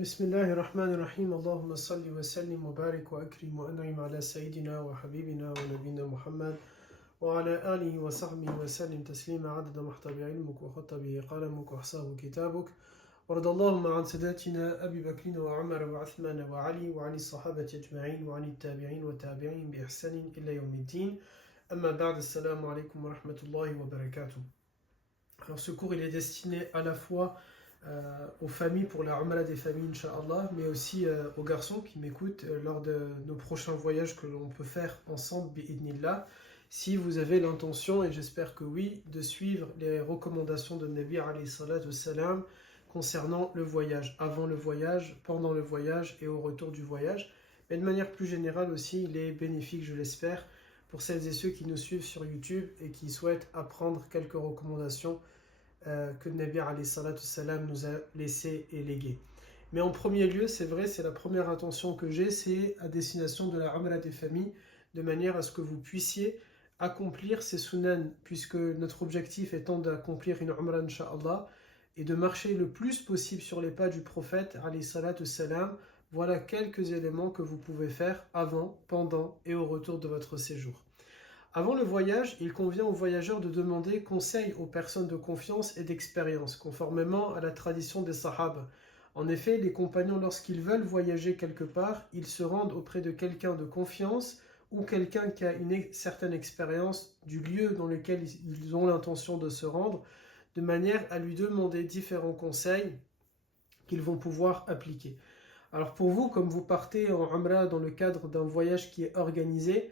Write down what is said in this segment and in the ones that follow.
بسم الله الرحمن الرحيم اللهم صل وسلم وبارك وأكرم وأنعم على سيدنا وحبيبنا ونبينا محمد وعلى آله وصحبه وسلم تسليما عدد محتوى علمك وخط به قلمك وحصاه كتابك ورضى اللهم عن ساداتنا أبي بكر وعمر وعثمان وعلي وعن الصحابة أجمعين وعن التابعين والتابعين بإحسان إلى يوم الدين أما بعد السلام عليكم ورحمة الله وبركاته. Alors ce cours il est destiné à la fois aux familles pour la Umrah des familles, Inch'Allah, mais aussi aux garçons qui m'écoutent lors de nos prochains voyages que l'on peut faire ensemble, bi'idnillah. Si vous avez l'intention, et j'espère que oui, de suivre les recommandations de Nabi alayhi salatu wassalam concernant le voyage, avant le voyage, pendant le voyage et au retour du voyage. Mais de manière plus générale aussi, il est bénéfique, je l'espère, pour celles et ceux qui nous suivent sur YouTube et qui souhaitent apprendre quelques recommandations que le Nabi alayhi salatu wassalam nous a laissé et légué. Mais en premier lieu, c'est vrai, c'est la première intention que j'ai, c'est à destination de la Umrah des familles, de manière à ce que vous puissiez accomplir ces sunan, puisque notre objectif étant d'accomplir une Umrah, Inch'Allah, et de marcher le plus possible sur les pas du prophète, alayhi salatu wassalam. Voilà quelques éléments que vous pouvez faire avant, pendant et au retour de votre séjour. Avant le voyage, il convient aux voyageurs de demander conseil aux personnes de confiance et d'expérience, conformément à la tradition des Sahaba. En effet, les compagnons, lorsqu'ils veulent voyager quelque part, ils se rendent auprès de quelqu'un de confiance ou quelqu'un qui a une certaine expérience du lieu dans lequel ils ont l'intention de se rendre, de manière à lui demander différents conseils qu'ils vont pouvoir appliquer. Alors pour vous, comme vous partez en Umrah dans le cadre d'un voyage qui est organisé,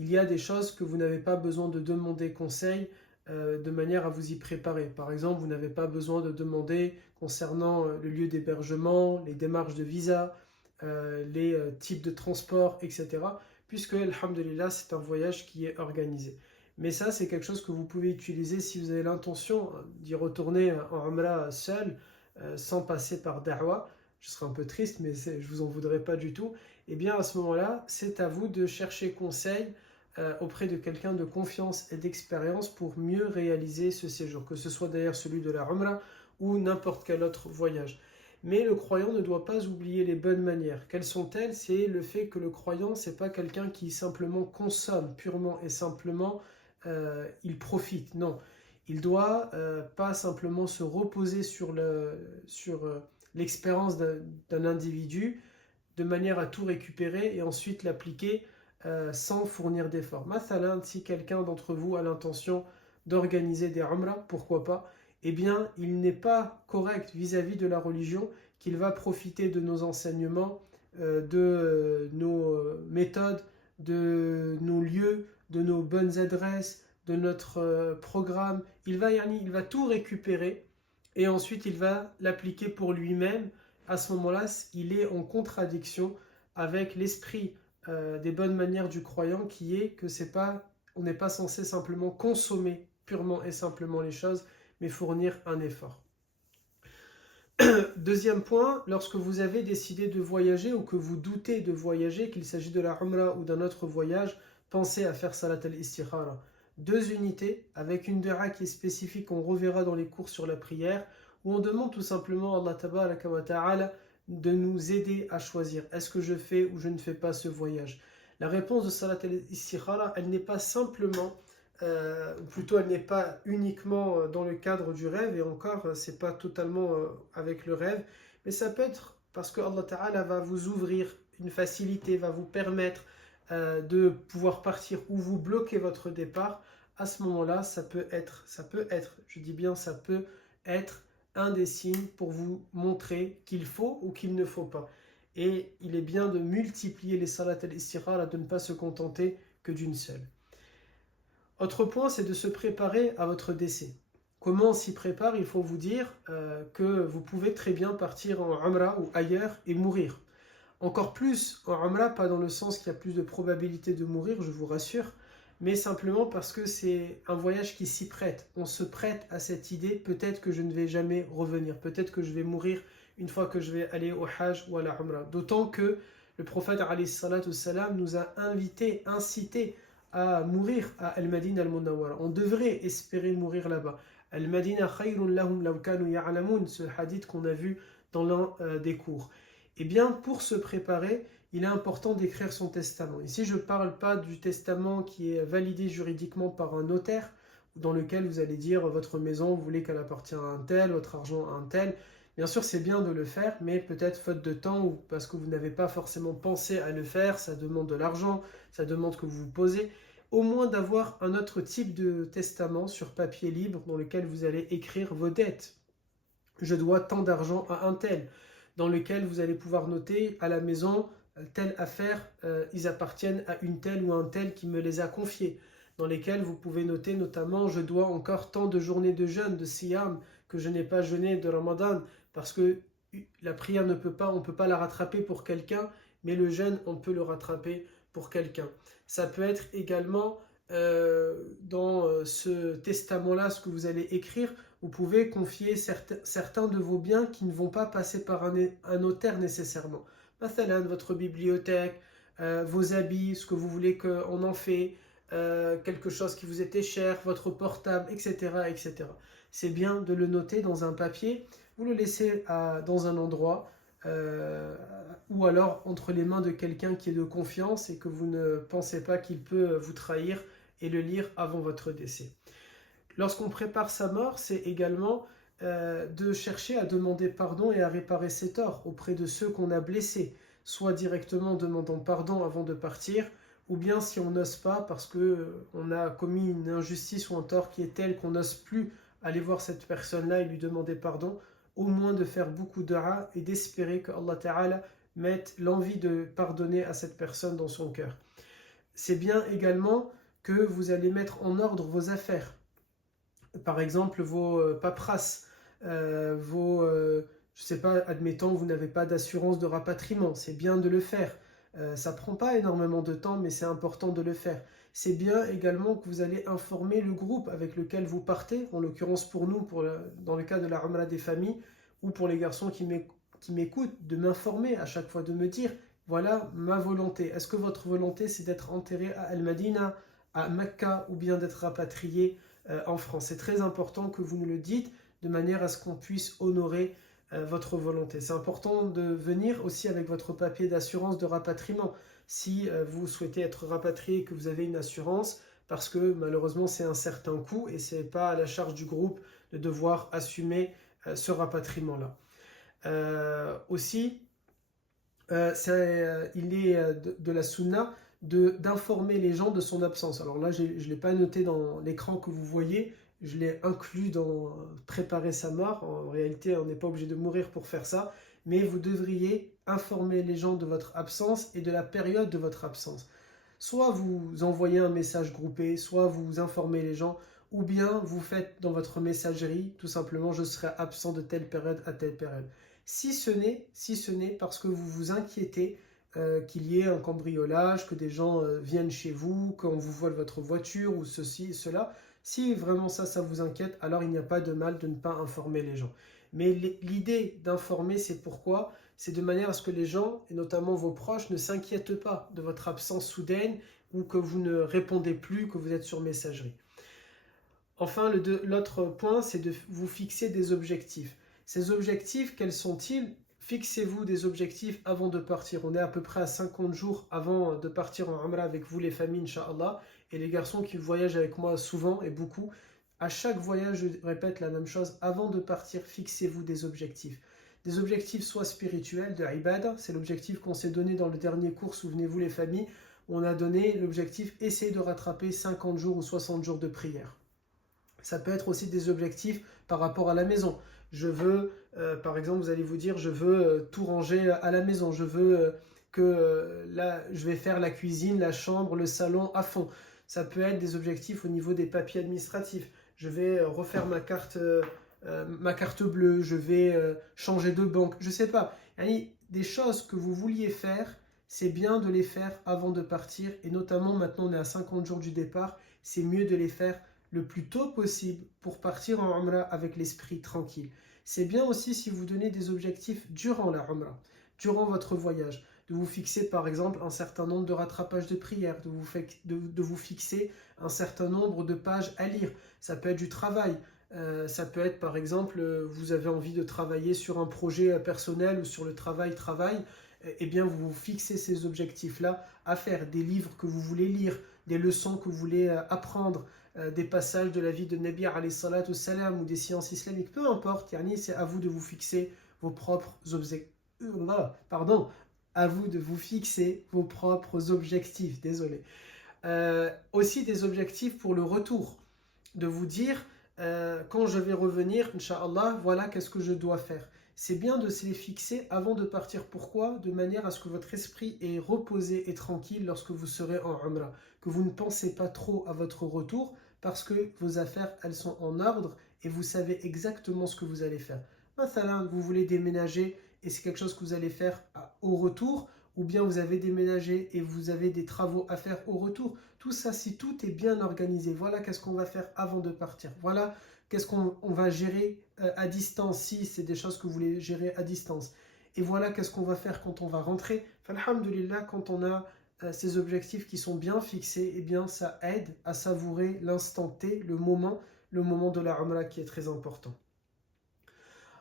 il y a des choses que vous n'avez pas besoin de demander conseil de manière à vous y préparer. Par exemple, vous n'avez pas besoin de demander concernant le lieu d'hébergement, les démarches de visa, les types de transport, etc. Puisque, alhamdulillah, c'est un voyage qui est organisé. Mais ça, c'est quelque chose que vous pouvez utiliser si vous avez l'intention d'y retourner en Umrah seul, sans passer par Da'wa. Je serais un peu triste, mais je ne vous en voudrais pas du tout. Et bien à ce moment-là, c'est à vous de chercher conseil auprès de quelqu'un de confiance et d'expérience pour mieux réaliser ce séjour, que ce soit d'ailleurs celui de la Umrah ou n'importe quel autre voyage. Mais le croyant ne doit pas oublier les bonnes manières. Quelles sont-elles? C'est le fait que le croyant, c'est pas quelqu'un qui simplement consomme purement et simplement, il profite. Non, il doit pas simplement se reposer sur l'expérience d'un individu de manière à tout récupérer et ensuite l'appliquer sans fournir d'efforts. Mathalan, si quelqu'un d'entre vous a l'intention d'organiser des umrah, pourquoi pas, eh bien, il n'est pas correct vis-à-vis de la religion qu'il va profiter de nos enseignements, de nos méthodes, de nos lieux, de nos bonnes adresses, de notre programme. Il va tout récupérer et ensuite il va l'appliquer pour lui-même. À ce moment-là, il est en contradiction avec l'esprit des bonnes manières du croyant qui est que on n'est pas censé simplement consommer purement et simplement les choses, mais fournir un effort. Deuxième point, lorsque vous avez décidé de voyager ou que vous doutez de voyager, qu'il s'agit de la Umrah ou d'un autre voyage, pensez à faire Salat al-Istikhara. 2 unités avec une dua qui est spécifique, on reverra dans les cours sur la prière, où on demande tout simplement à Allah tabaraka wa ta'ala de nous aider à choisir. Est-ce que je fais ou je ne fais pas ce voyage? La réponse de Salat al-Istikhara, elle n'est pas simplement, ou plutôt elle n'est pas uniquement dans le cadre du rêve, et encore, c'est pas totalement avec le rêve, mais ça peut être parce que Allah ta'ala va vous ouvrir une facilité, va vous permettre de pouvoir partir ou vous bloquer votre départ. À ce moment-là, ça peut être, je dis bien ça peut être un des signes pour vous montrer qu'il faut ou qu'il ne faut pas. Et il est bien de multiplier les salat al-istikhara, de ne pas se contenter que d'une seule. Autre point, c'est de se préparer à votre décès. Comment on s'y prépare? Il faut vous dire que vous pouvez très bien partir en Umrah ou ailleurs et mourir. Encore plus en Umrah, pas dans le sens qu'il y a plus de probabilité de mourir, je vous rassure, mais simplement parce que c'est un voyage qui s'y prête. On se prête à cette idée, peut-être que je ne vais jamais revenir, peut-être que je vais mourir une fois que je vais aller au Hajj ou à la Umrah. D'autant que le prophète alayhi salatu wassalam nous a incité à mourir à Al-Madinah al-Munawwara. On devrait espérer mourir là-bas. Al-Madina khayrun lahum law kanu ya'lamun, ce hadith qu'on a vu dans l'un des cours. Eh bien, pour se préparer, il est important d'écrire son testament. Ici, je ne parle pas du testament qui est validé juridiquement par un notaire, dans lequel vous allez dire votre maison, vous voulez qu'elle appartienne à un tel, votre argent à un tel. Bien sûr, c'est bien de le faire, mais peut-être faute de temps ou parce que vous n'avez pas forcément pensé à le faire, ça demande de l'argent, ça demande que vous vous posez. Au moins d'avoir un autre type de testament sur papier libre dans lequel vous allez écrire vos dettes. Je dois tant d'argent à un tel, dans lequel vous allez pouvoir noter à la maison, telle affaire, ils appartiennent à une telle ou un tel qui me les a confiés, dans lesquels vous pouvez noter notamment, je dois encore tant de journées de jeûne, de siyam, que je n'ai pas jeûné de Ramadan, parce que la prière on ne peut pas la rattraper pour quelqu'un, mais le jeûne, on peut le rattraper pour quelqu'un. Ça peut être également dans ce testament-là, ce que vous allez écrire, vous pouvez confier certains de vos biens qui ne vont pas passer par un notaire nécessairement. Mathalan, votre bibliothèque, vos habits, ce que vous voulez qu'on en fait, quelque chose qui vous était cher, votre portable, etc. etc. C'est bien de le noter dans un papier, vous le laissez dans un endroit, ou alors entre les mains de quelqu'un qui est de confiance et que vous ne pensez pas qu'il peut vous trahir et le lire avant votre décès. Lorsqu'on prépare sa mort, c'est également de chercher à demander pardon et à réparer ses torts auprès de ceux qu'on a blessés, soit directement en demandant pardon avant de partir, ou bien si on n'ose pas parce qu'on a commis une injustice ou un tort qui est tel qu'on n'ose plus aller voir cette personne-là et lui demander pardon, au moins de faire beaucoup de dua et d'espérer que Allah Ta'ala mette l'envie de pardonner à cette personne dans son cœur. C'est bien également que vous allez mettre en ordre vos affaires. Par exemple, vos paperasses, je sais pas, admettons, vous n'avez pas d'assurance de rapatriement, c'est bien de le faire. Ça prend pas énormément de temps, mais c'est important de le faire. C'est bien également que vous allez informer le groupe avec lequel vous partez, en l'occurrence pour nous, dans le cas de la Umrah des familles, ou pour les garçons qui m'écoutent, de m'informer à chaque fois, de me dire, voilà ma volonté. Est-ce que votre volonté, c'est d'être enterré à Al-Madina, à Mecca, ou bien d'être rapatrié en France? C'est très important que vous nous le dites, de manière à ce qu'on puisse honorer votre volonté. C'est important de venir aussi avec votre papier d'assurance de rapatriement. Si vous souhaitez être rapatrié et que vous avez une assurance, parce que malheureusement c'est un certain coût et ce n'est pas à la charge du groupe de devoir assumer ce rapatriement-là. Aussi, il est de la sunna d'informer les gens de son absence. Alors là, je ne l'ai pas noté dans l'écran que vous voyez, je l'ai inclus dans préparer sa mort. En réalité, on n'est pas obligé de mourir pour faire ça, mais vous devriez informer les gens de votre absence et de la période de votre absence. Soit vous envoyez un message groupé, soit vous informez les gens, ou bien vous faites dans votre messagerie, tout simplement, je serai absent de telle période à telle période. Si ce n'est parce que vous vous inquiétez qu'il y ait un cambriolage, que des gens viennent chez vous, qu'on vous vole votre voiture ou ceci, cela, si vraiment ça vous inquiète, alors il n'y a pas de mal de ne pas informer les gens. Mais l'idée d'informer, c'est pourquoi? C'est de manière à ce que les gens, et notamment vos proches, ne s'inquiètent pas de votre absence soudaine ou que vous ne répondez plus, que vous êtes sur messagerie. Enfin, l'autre point, c'est de vous fixer des objectifs. Ces objectifs, quels sont-ils? Fixez-vous des objectifs avant de partir. On est à peu près à 50 jours avant de partir en Umrah avec vous les familles, Inch'Allah. Et les garçons qui voyagent avec moi souvent et beaucoup, à chaque voyage, je répète la même chose, avant de partir, fixez-vous des objectifs. Des objectifs soit spirituels, de ibadah, c'est l'objectif qu'on s'est donné dans le dernier cours, souvenez-vous les familles, on a donné l'objectif, essayer de rattraper 50 jours ou 60 jours de prière. Ça peut être aussi des objectifs par rapport à la maison. Je veux, par exemple, vous allez vous dire, je veux tout ranger à la maison, je veux je vais faire la cuisine, la chambre, le salon à fond. Ça peut être des objectifs au niveau des papiers administratifs. Je vais refaire ma carte bleue, je vais changer de banque, je ne sais pas. Des choses que vous vouliez faire, c'est bien de les faire avant de partir. Et notamment, maintenant on est à 50 jours du départ, c'est mieux de les faire le plus tôt possible pour partir en Umrah avec l'esprit tranquille. C'est bien aussi si vous donnez des objectifs durant la Umrah, durant votre voyage, de vous fixer par exemple un certain nombre de rattrapages de prières, de vous fixer un certain nombre de pages à lire. Ça peut être du travail. Ça peut être par exemple, vous avez envie de travailler sur un projet personnel ou sur le travail, eh bien vous vous fixez ces objectifs-là à faire, des livres que vous voulez lire, des leçons que vous voulez apprendre, des passages de la vie de Nabi alayhi salatu salam ou des sciences islamiques, peu importe, c'est à vous de vous fixer vos propres objectifs. À vous de vous fixer vos propres objectifs, désolé. Aussi des objectifs pour le retour, de vous dire quand je vais revenir, Inch'Allah, voilà qu'est-ce que je dois faire. C'est bien de se les fixer avant de partir. Pourquoi? De manière à ce que votre esprit est reposé et tranquille lorsque vous serez en Umrah. Que vous ne pensez pas trop à votre retour parce que vos affaires, elles sont en ordre et vous savez exactement ce que vous allez faire. Mathalan, vous voulez déménager et c'est quelque chose que vous allez faire au retour, ou bien vous avez déménagé et vous avez des travaux à faire au retour. Tout ça, si tout est bien organisé, voilà qu'est-ce qu'on va faire avant de partir. Voilà qu'est-ce qu'on va gérer à distance, si c'est des choses que vous voulez gérer à distance. Et voilà qu'est-ce qu'on va faire quand on va rentrer. Alhamdulillah, quand on a ces objectifs qui sont bien fixés, eh bien ça aide à savourer l'instant T, le moment de la Umrah qui est très important.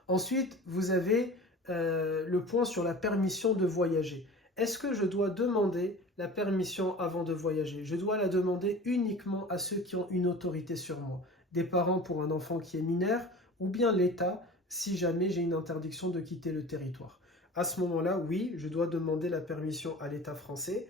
Ensuite, vous avez le point sur la permission de voyager. Est-ce que je dois demander la permission avant de voyager? Je dois la demander uniquement à ceux qui ont une autorité sur moi. Des parents pour un enfant qui est mineur, ou bien l'État si jamais j'ai une interdiction de quitter le territoire. À ce moment-là, oui, je dois demander la permission à l'État français,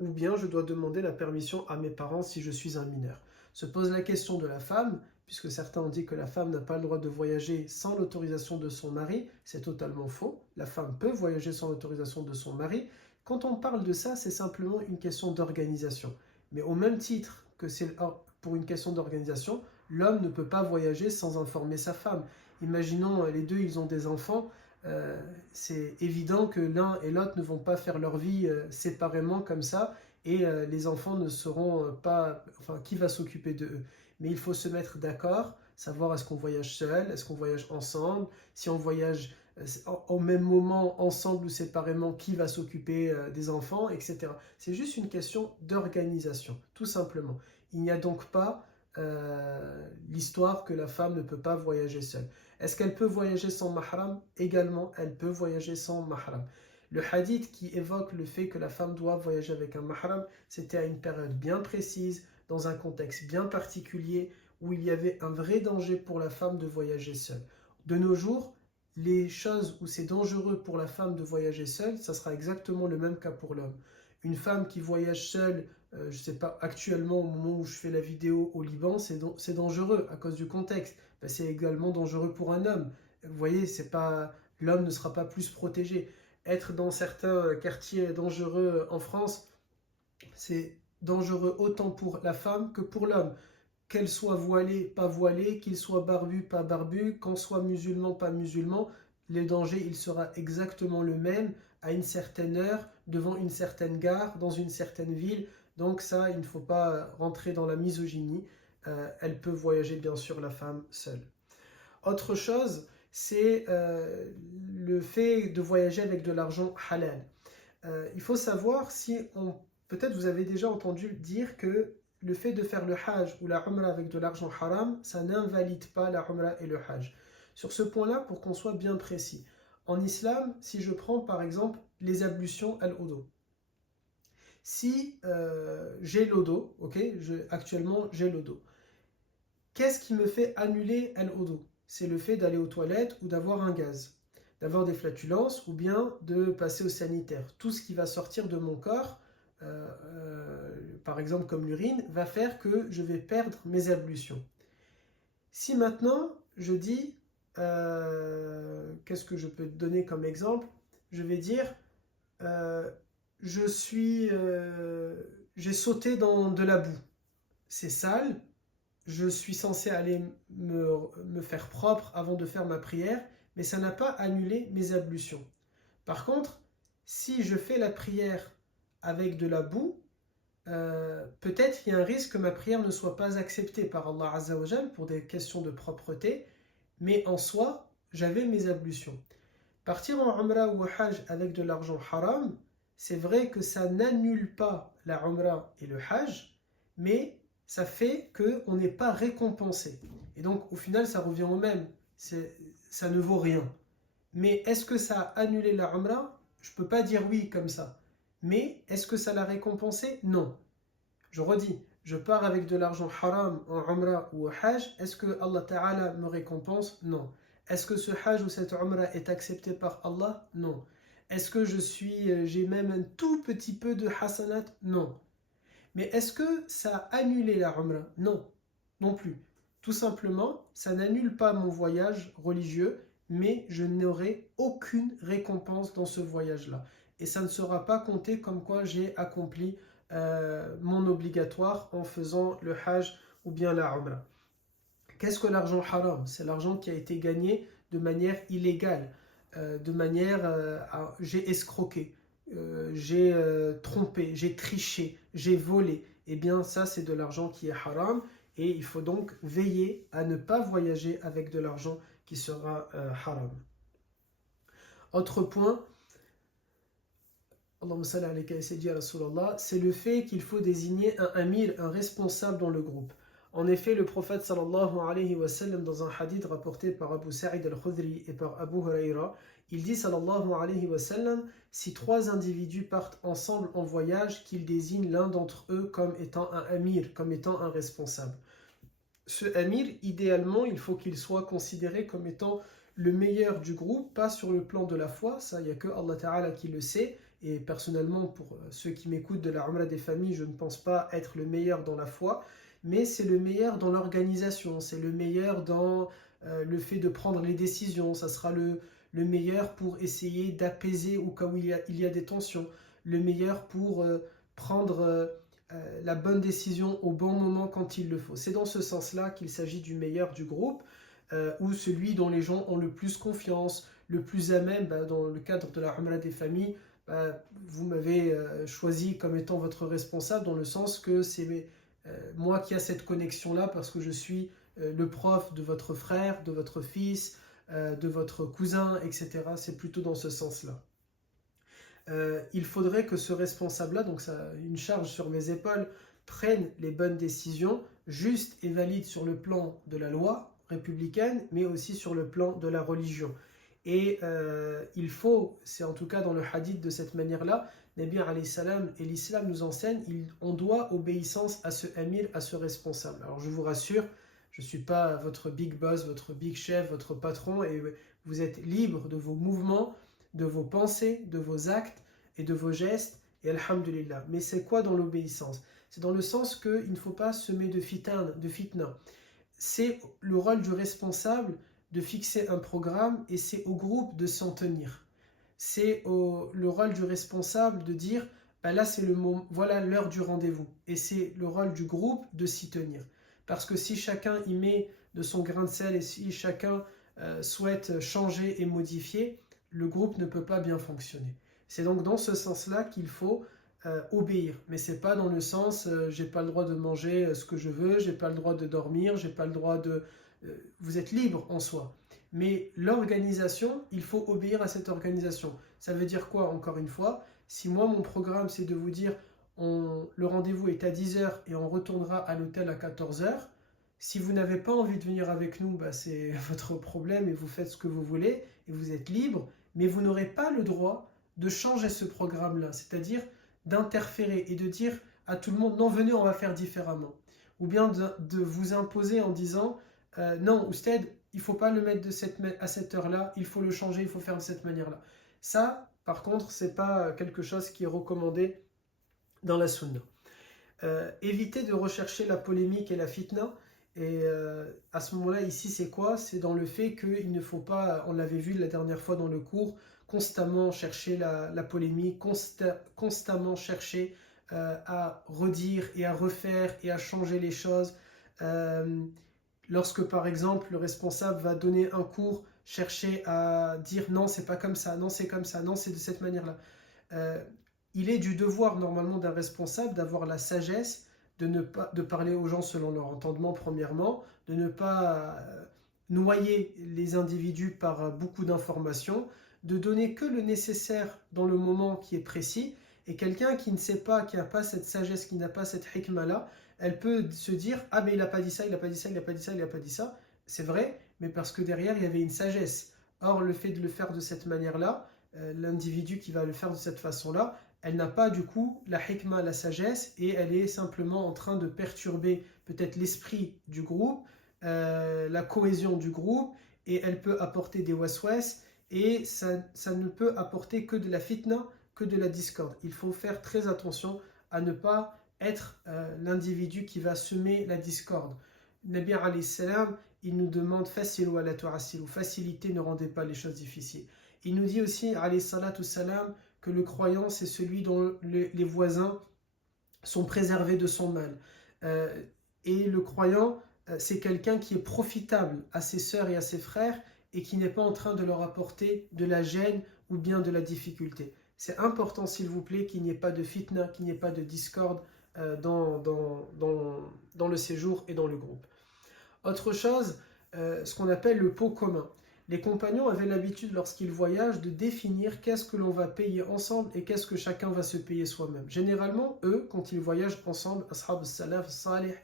ou bien je dois demander la permission à mes parents si je suis un mineur. Se pose la question de la femme, puisque certains ont dit que la femme n'a pas le droit de voyager sans l'autorisation de son mari. C'est totalement faux. La femme peut voyager sans l'autorisation de son mari. Quand on parle de ça, c'est simplement une question d'organisation. Mais au même titre que c'est pour une question d'organisation, l'homme ne peut pas voyager sans informer sa femme. Imaginons les deux, ils ont des enfants. C'est évident que l'un et l'autre ne vont pas faire leur vie séparément comme ça, et les enfants ne seront pas... Enfin, qui va s'occuper d'eux? Mais il faut se mettre d'accord, savoir est-ce qu'on voyage seul, est-ce qu'on voyage ensemble, si on voyage au même moment, ensemble ou séparément, qui va s'occuper des enfants, etc. C'est juste une question d'organisation, tout simplement. Il n'y a donc pas l'histoire que la femme ne peut pas voyager seule. Est-ce qu'elle peut voyager sans mahram? Également, elle peut voyager sans mahram. Le hadith qui évoque le fait que la femme doit voyager avec un mahram, c'était à une période bien précise, dans un contexte bien particulier, où il y avait un vrai danger pour la femme de voyager seule. De nos jours, les choses où c'est dangereux pour la femme de voyager seule, ça sera exactement le même cas pour l'homme. Une femme qui voyage seule, je ne sais pas, actuellement au moment où je fais la vidéo au Liban, c'est dangereux à cause du contexte. Ben, c'est également dangereux pour un homme. Vous voyez, l'homme ne sera pas plus protégé. Être dans certains quartiers dangereux en France, c'est dangereux autant pour la femme que pour l'homme. Qu'elle soit voilée, pas voilée, qu'il soit barbu, pas barbu, qu'on soit musulman, pas musulman, le danger, il sera exactement le même à une certaine heure, devant une certaine gare, dans une certaine ville. Donc ça, il ne faut pas rentrer dans la misogynie. Elle peut voyager, bien sûr, la femme seule. Autre chose, c'est le fait de voyager avec de l'argent halal. Il faut savoir si on... Peut-être vous avez déjà entendu dire que le fait de faire le hajj ou la umrah avec de l'argent haram, ça n'invalide pas la umrah et le hajj. Sur ce point-là, pour qu'on soit bien précis, en islam, si je prends par exemple les ablutions al-wudu, si j'ai l'odo, actuellement j'ai l'odo, qu'est-ce qui me fait annuler al-wudu? C'est le fait d'aller aux toilettes ou d'avoir un gaz, d'avoir des flatulences ou bien de passer au sanitaire. Tout ce qui va sortir de mon corps, par exemple comme l'urine, va faire que je vais perdre mes ablutions. Si maintenant je dis, qu'est-ce que je peux donner comme exemple? Je vais dire, j'ai sauté dans de la boue. C'est sale, je suis censé aller me faire propre avant de faire ma prière, mais ça n'a pas annulé mes ablutions. Par contre, si je fais la prière avec de la boue, peut-être il y a un risque que ma prière ne soit pas acceptée par Allah Azza wa Jal pour des questions de propreté, mais en soi, j'avais mes ablutions. Partir en Umrah ou Hajj avec de l'argent haram, c'est vrai que ça n'annule pas la Umrah et le Hajj, mais ça fait qu'on n'est pas récompensé. Et donc, au final, ça revient au même. Ça ne vaut rien. Mais est-ce que ça a annulé la Umrah? Je ne peux pas dire oui comme ça. Mais est-ce que ça l'a récompensé? Non. Je redis, je pars avec de l'argent haram en Umrah ou au Hajj. Est-ce que Allah Ta'ala me récompense? Non. Est-ce que ce Hajj ou cette Umrah est accepté par Allah? Non. Est-ce que j'ai même un tout petit peu de hasanat? Non. Mais est-ce que ça a annulé la Umrah? Non, non plus. Tout simplement, ça n'annule pas mon voyage religieux, mais je n'aurai aucune récompense dans ce voyage-là. Et ça ne sera pas compté comme quoi j'ai accompli mon obligatoire en faisant le Hajj ou bien la Umrah. Qu'est-ce que l'argent haram? C'est l'argent qui a été gagné de manière illégale, j'ai escroqué, j'ai trompé, j'ai triché, j'ai volé. Eh bien ça c'est de l'argent qui est haram et il faut donc veiller à ne pas voyager avec de l'argent qui sera haram. Autre point, c'est le fait qu'il faut désigner un amir, un responsable dans le groupe. En effet, le prophète sallallahu alayhi wa sallam, dans un hadith rapporté par Abu Sa'id al-Khudri et par Abu Huraira, il dit sallallahu alayhi wa sallam, si 3 individus partent ensemble en voyage, qu'ils désignent l'un d'entre eux comme étant un amir, comme étant un responsable. Ce amir, idéalement, il faut qu'il soit considéré comme étant le meilleur du groupe, pas sur le plan de la foi, ça il n'y a que Allah Ta'ala qui le sait, et personnellement pour ceux qui m'écoutent de la Umrah des familles, je ne pense pas être le meilleur dans la foi, mais c'est le meilleur dans l'organisation, c'est le meilleur dans le fait de prendre les décisions, ça sera le meilleur pour essayer d'apaiser au cas où il y a des tensions, le meilleur pour prendre la bonne décision au bon moment quand il le faut. C'est dans ce sens-là qu'il s'agit du meilleur du groupe, ou celui dont les gens ont le plus confiance, le plus à même, dans le cadre de la Umrah des familles, vous m'avez choisi comme étant votre responsable dans le sens que c'est moi qui a cette connexion-là parce que je suis le prof de votre frère, de votre fils, de votre cousin, etc. C'est plutôt dans ce sens-là. Il faudrait que ce responsable-là, donc ça, une charge sur mes épaules, prenne les bonnes décisions, justes et valides sur le plan de la loi républicaine, mais aussi sur le plan de la religion. Et il faut, c'est en tout cas dans le hadith de cette manière-là, Nabi alayhi salam et l'islam nous enseignent, on doit obéissance à ce amir, à ce responsable. Alors je vous rassure, je ne suis pas votre big boss, votre big chef, votre patron, et vous êtes libre de vos mouvements, de vos pensées, de vos actes et de vos gestes, et alhamdulillah. Mais c'est quoi dans l'obéissance? C'est dans le sens qu'il ne faut pas semer de fitna. C'est le rôle du responsable de fixer un programme et c'est au groupe de s'en tenir. C'est le rôle du responsable de dire là c'est le moment, voilà l'heure du rendez-vous. Et c'est le rôle du groupe de s'y tenir. Parce que si chacun y met de son grain de sel et si chacun souhaite changer et modifier, le groupe ne peut pas bien fonctionner. C'est donc dans ce sens-là qu'il faut obéir. Mais c'est pas dans le sens j'ai pas le droit de manger ce que je veux, j'ai pas le droit de dormir, j'ai pas le droit de... vous êtes libre en soi. Mais l'organisation, il faut obéir à cette organisation. Ça veut dire quoi, encore une fois? Si moi, mon programme, c'est de vous dire le rendez-vous est à 10h et on retournera à l'hôtel à 14h, si vous n'avez pas envie de venir avec nous, c'est votre problème et vous faites ce que vous voulez et vous êtes libre, mais vous n'aurez pas le droit de changer ce programme-là, c'est-à-dire d'interférer et de dire à tout le monde non, venez, on va faire différemment. Ou bien de vous imposer en disant non, Ousted, il ne faut pas le mettre à cette heure-là, il faut le changer, il faut faire de cette manière-là. Ça, par contre, ce n'est pas quelque chose qui est recommandé dans la sunna. Évitez de rechercher la polémique et la fitna. Et à ce moment-là, ici, c'est quoi? C'est dans le fait qu'il ne faut pas, on l'avait vu la dernière fois dans le cours, constamment chercher la polémique, constamment chercher à redire et à refaire et à changer les choses. Lorsque par exemple le responsable va donner un cours, chercher à dire non c'est pas comme ça, non c'est comme ça, non c'est de cette manière-là. Il est du devoir normalement d'un responsable d'avoir la sagesse de parler aux gens selon leur entendement premièrement, de ne pas noyer les individus par beaucoup d'informations, de donner que le nécessaire dans le moment qui est précis, et quelqu'un qui ne sait pas, qui n'a pas cette sagesse, qui n'a pas cette hikmah-là, elle peut se dire « Ah mais il n'a pas dit ça, il n'a pas dit ça, il n'a pas dit ça, il n'a pas dit ça ». C'est vrai, mais parce que derrière il y avait une sagesse. Or le fait de le faire de cette manière-là, l'individu qui va le faire de cette façon-là, elle n'a pas du coup la hikmah, la sagesse, et elle est simplement en train de perturber peut-être l'esprit du groupe, la cohésion du groupe, et elle peut apporter des waswas, et ça ne peut apporter que de la fitna, que de la discorde. Il faut faire très attention à ne pas être l'individu qui va semer la discorde. Nabi alayhi salam, il nous demande facile wa la tu'assilu, facilité, ne rendez pas les choses difficiles. Il nous dit aussi alayhi salatu salam que le croyant c'est celui dont les voisins sont préservés de son mal. Et le croyant c'est quelqu'un qui est profitable à ses sœurs et à ses frères et qui n'est pas en train de leur apporter de la gêne ou bien de la difficulté. C'est important s'il vous plaît qu'il n'y ait pas de fitna, qu'il n'y ait pas de discorde dans le séjour et dans le groupe. Autre chose, ce qu'on appelle le pot commun. Les compagnons avaient l'habitude, lorsqu'ils voyagent, de définir qu'est-ce que l'on va payer ensemble et qu'est-ce que chacun va se payer soi-même. Généralement, eux, quand ils voyagent ensemble, ashab al-salaf, salih,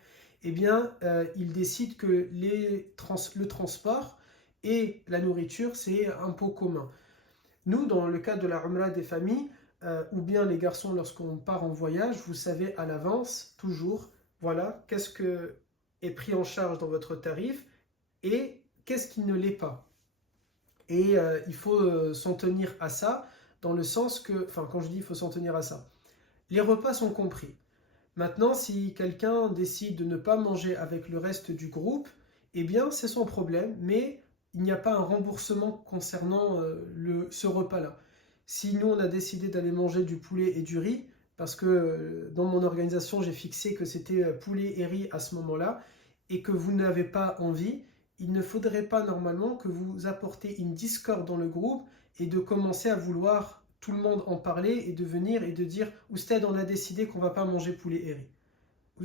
eh bien, ils décident que le transport et la nourriture, c'est un pot commun. Nous, dans le cadre de la umrah des familles, ou bien les garçons, lorsqu'on part en voyage, vous savez à l'avance, toujours, voilà, qu'est-ce que est pris en charge dans votre tarif et qu'est-ce qui ne l'est pas. Et il faut s'en tenir à ça, dans le sens que, enfin quand je dis il faut s'en tenir à ça, les repas sont compris. Maintenant, si quelqu'un décide de ne pas manger avec le reste du groupe, eh bien c'est son problème, mais il n'y a pas un remboursement concernant ce repas-là. Si nous on a décidé d'aller manger du poulet et du riz, parce que dans mon organisation j'ai fixé que c'était poulet et riz à ce moment-là, et que vous n'avez pas envie, il ne faudrait pas normalement que vous apportez une discorde dans le groupe et de commencer à vouloir tout le monde en parler et de venir et de dire « Oustad, on a décidé qu'on ne va pas manger poulet et riz.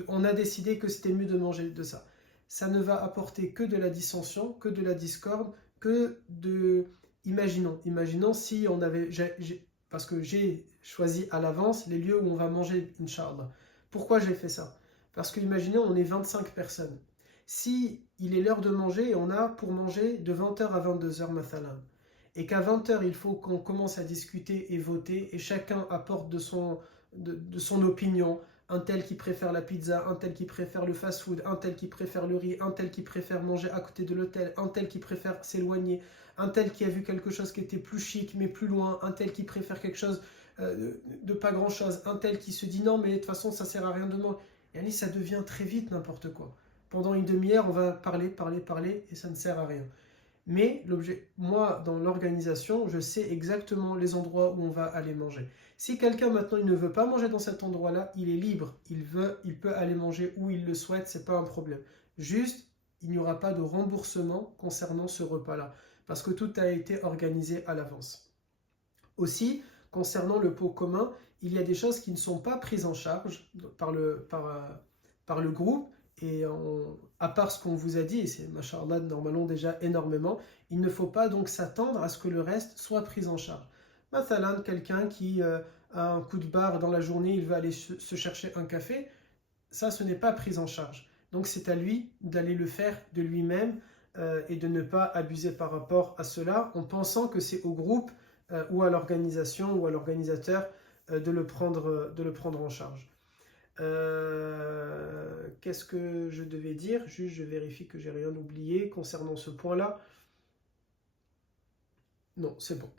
On a décidé que c'était mieux de manger de ça. » Ça ne va apporter que de la dissension, que de la discorde, que de... Imaginons si on avait... Parce que j'ai choisi à l'avance les lieux où on va manger, Inch'Allah. Pourquoi j'ai fait ça? Parce que imaginons, on est 25 personnes. Si il est l'heure de manger, on a pour manger de 20h à 22h, mathalan, et qu'à 20h, il faut qu'on commence à discuter et voter, et chacun apporte de son opinion, un tel qui préfère la pizza, un tel qui préfère le fast-food, un tel qui préfère le riz, un tel qui préfère manger à côté de l'hôtel, un tel qui préfère s'éloigner, un tel qui a vu quelque chose qui était plus chic mais plus loin, un tel qui préfère quelque chose de pas grand-chose, un tel qui se dit non mais de toute façon ça sert à rien de manger. Et ça devient très vite n'importe quoi. Pendant une demi-heure, on va parler, et ça ne sert à rien. Mais moi, dans l'organisation, je sais exactement les endroits où on va aller manger. Si quelqu'un maintenant il ne veut pas manger dans cet endroit-là, il est libre, il peut aller manger où il le souhaite, c'est pas un problème. Juste, il n'y aura pas de remboursement concernant ce repas-là, parce que tout a été organisé à l'avance. Aussi, concernant le pot commun, il y a des choses qui ne sont pas prises en charge par le groupe. Et à part ce qu'on vous a dit, et c'est machallah normalement déjà énormément, il ne faut pas donc s'attendre à ce que le reste soit pris en charge. Mathalan, quelqu'un qui a un coup de barre dans la journée, il va aller se chercher un café, ça ce n'est pas pris en charge. Donc c'est à lui d'aller le faire de lui-même et de ne pas abuser par rapport à cela en pensant que c'est au groupe ou à l'organisation ou à l'organisateur de le prendre en charge. Qu'est-ce que je devais dire? Juste je vérifie que j'ai rien oublié concernant ce point-là. Non, c'est bon.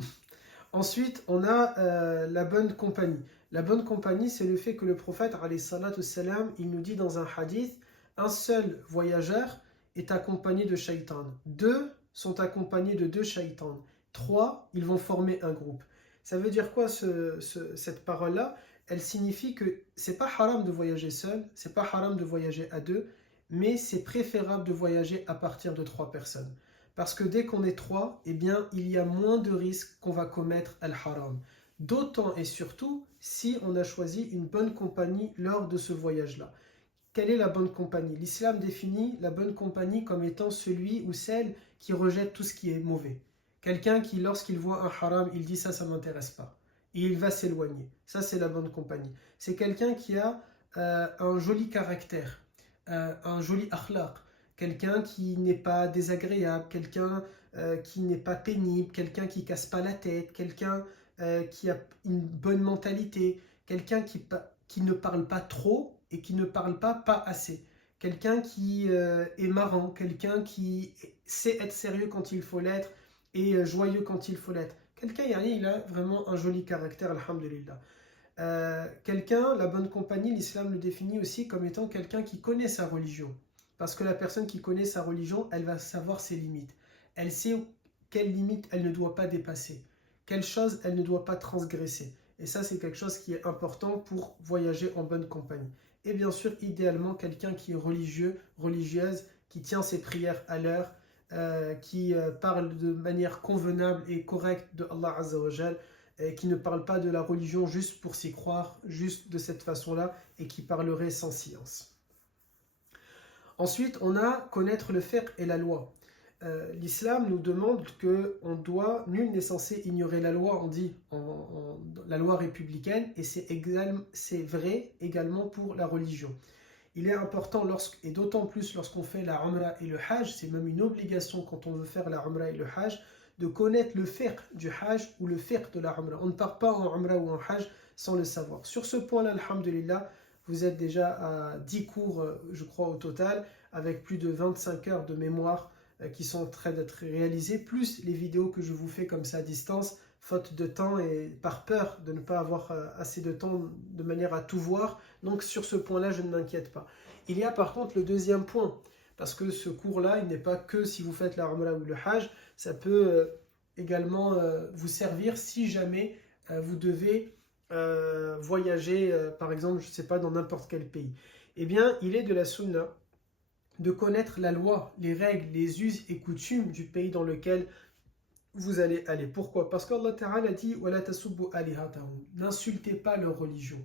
Ensuite, on a la bonne compagnie. La bonne compagnie, c'est le fait que le prophète, alayhi salatu salam, il nous dit dans un hadith, un seul voyageur est accompagné de shaitan. 2 sont accompagnés de 2 shaitans. 3, ils vont former un groupe. Ça veut dire quoi cette parole-là? Elle signifie que c'est pas haram de voyager seul, c'est pas haram de voyager à 2, mais c'est préférable de voyager à partir de 3 personnes. Parce que dès qu'on est 3, eh bien, il y a moins de risques qu'on va commettre al-haram. D'autant et surtout si on a choisi une bonne compagnie lors de ce voyage-là. Quelle est la bonne compagnie? L'islam définit la bonne compagnie comme étant celui ou celle qui rejette tout ce qui est mauvais. Quelqu'un qui, lorsqu'il voit un haram, il dit ça ne m'intéresse pas. Et il va s'éloigner. Ça, c'est la bonne compagnie. C'est quelqu'un qui a un joli caractère, un joli akhlaq, quelqu'un qui n'est pas désagréable, quelqu'un qui n'est pas pénible, quelqu'un qui casse pas la tête, quelqu'un qui a une bonne mentalité, quelqu'un qui ne parle pas trop et qui ne parle pas assez, quelqu'un qui est marrant, quelqu'un qui sait être sérieux quand il faut l'être et joyeux quand il faut l'être. Quelqu'un, il a vraiment un joli caractère, alhamdulillah. Quelqu'un, la bonne compagnie, l'islam le définit aussi comme étant quelqu'un qui connaît sa religion. Parce que la personne qui connaît sa religion, elle va savoir ses limites. Elle sait quelles limites elle ne doit pas dépasser, quelles choses elle ne doit pas transgresser. Et ça, c'est quelque chose qui est important pour voyager en bonne compagnie. Et bien sûr, idéalement, quelqu'un qui est religieux, religieuse, qui tient ses prières à l'heure, qui parle de manière convenable et correcte de Allah Azza wa Jal, qui ne parle pas de la religion juste pour s'y croire, juste de cette façon-là, et qui parlerait sans science. Ensuite, on a connaître le fiqh et la loi. L'islam nous demande que nul n'est censé ignorer la loi, on dit la loi républicaine, et c'est vrai également pour la religion. Il est important, et d'autant plus lorsqu'on fait la Umrah et le Hajj, c'est même une obligation quand on veut faire la Umrah et le Hajj, de connaître le fiqh du Hajj ou le fiqh de la Umrah. On ne part pas en Umrah ou en Hajj sans le savoir. Sur ce point-là, alhamdulillah, vous êtes déjà à 10 cours, je crois, au total, avec plus de 25 heures de mémoire qui sont en train d'être réalisées, plus les vidéos que je vous fais comme ça à distance, faute de temps et par peur de ne pas avoir assez de temps de manière à tout voir. Donc sur ce point-là, je ne m'inquiète pas. Il y a par contre le deuxième point, parce que ce cours-là, il n'est pas que si vous faites la Umrah ou le Hajj, ça peut également vous servir si jamais vous devez voyager, par exemple, je ne sais pas, dans n'importe quel pays. Eh bien, il est de la sunna de connaître la loi, les règles, les us et coutumes du pays dans lequel vous allez aller. Pourquoi? Parce qu'Allah Ta'ala dit « Wala tasubbu alihatahum » n'insultez pas leur religion.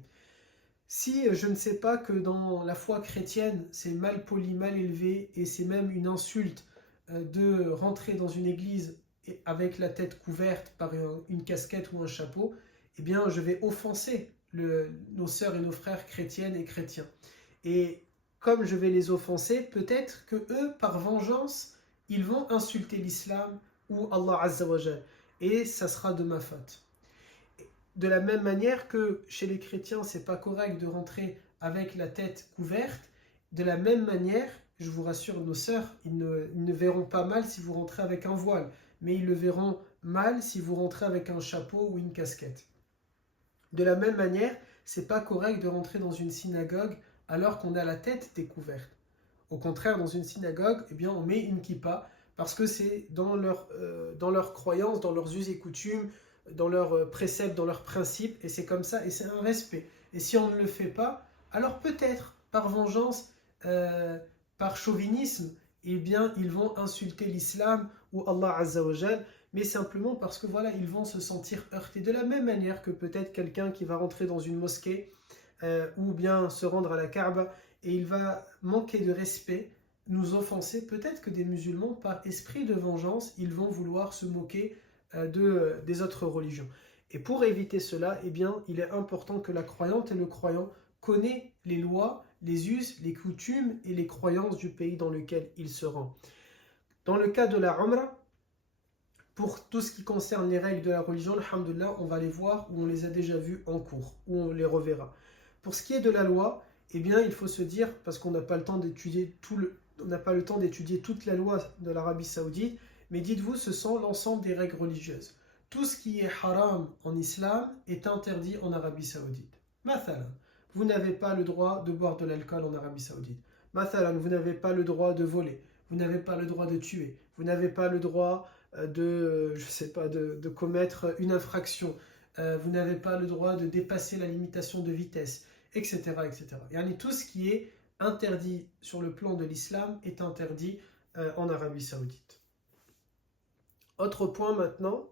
Si je ne sais pas que dans la foi chrétienne, c'est mal poli, mal élevé, et c'est même une insulte de rentrer dans une église avec la tête couverte par une casquette ou un chapeau, eh bien je vais offenser nos sœurs et nos frères chrétiennes et chrétiens. Et comme je vais les offenser, peut-être que eux, par vengeance, ils vont insulter l'islam ou Allah Azza wa Jal, et ça sera de ma faute. De la même manière que chez les chrétiens, c'est pas correct de rentrer avec la tête couverte, de la même manière, je vous rassure, nos sœurs, ils ne verront pas mal si vous rentrez avec un voile, mais ils le verront mal si vous rentrez avec un chapeau ou une casquette. De la même manière, c'est pas correct de rentrer dans une synagogue alors qu'on a la tête découverte. Au contraire, dans une synagogue, eh bien, on met une kippa parce que c'est dans leur croyance, dans leurs us et coutumes, dans leurs préceptes, dans leurs principes, et c'est comme ça, et c'est un respect. Et si on ne le fait pas, alors peut-être, par vengeance, par chauvinisme, eh bien, ils vont insulter l'islam ou Allah Azza wa Jal, mais simplement parce que voilà, ils vont se sentir heurtés. De la même manière que peut-être quelqu'un qui va rentrer dans une mosquée ou bien se rendre à la Kaaba et il va manquer de respect, nous offenser. Peut-être que des musulmans, par esprit de vengeance, ils vont vouloir se moquer des autres religions. Et pour éviter cela, eh bien, il est important que la croyante et le croyant connaissent les lois, les us, les coutumes et les croyances du pays dans lequel il se rend. Dans le cas de la Umrah, pour tout ce qui concerne les règles de la religion, alhamdoulilah, on va les voir ou on les a déjà vues en cours, ou on les reverra. Pour ce qui est de la loi, eh bien, il faut se dire, parce qu'on n'a pas le temps d'étudier toute la loi de l'Arabie Saoudite, mais dites-vous, ce sont l'ensemble des règles religieuses. Tout ce qui est haram en islam est interdit en Arabie Saoudite. Mathalan, vous n'avez pas le droit de boire de l'alcool en Arabie Saoudite. Mathalan, vous n'avez pas le droit de voler. Vous n'avez pas le droit de tuer. Vous n'avez pas le droit de commettre une infraction. Vous n'avez pas le droit de dépasser la limitation de vitesse, etc. etc. Et tout ce qui est interdit sur le plan de l'islam est interdit en Arabie Saoudite. Autre point maintenant.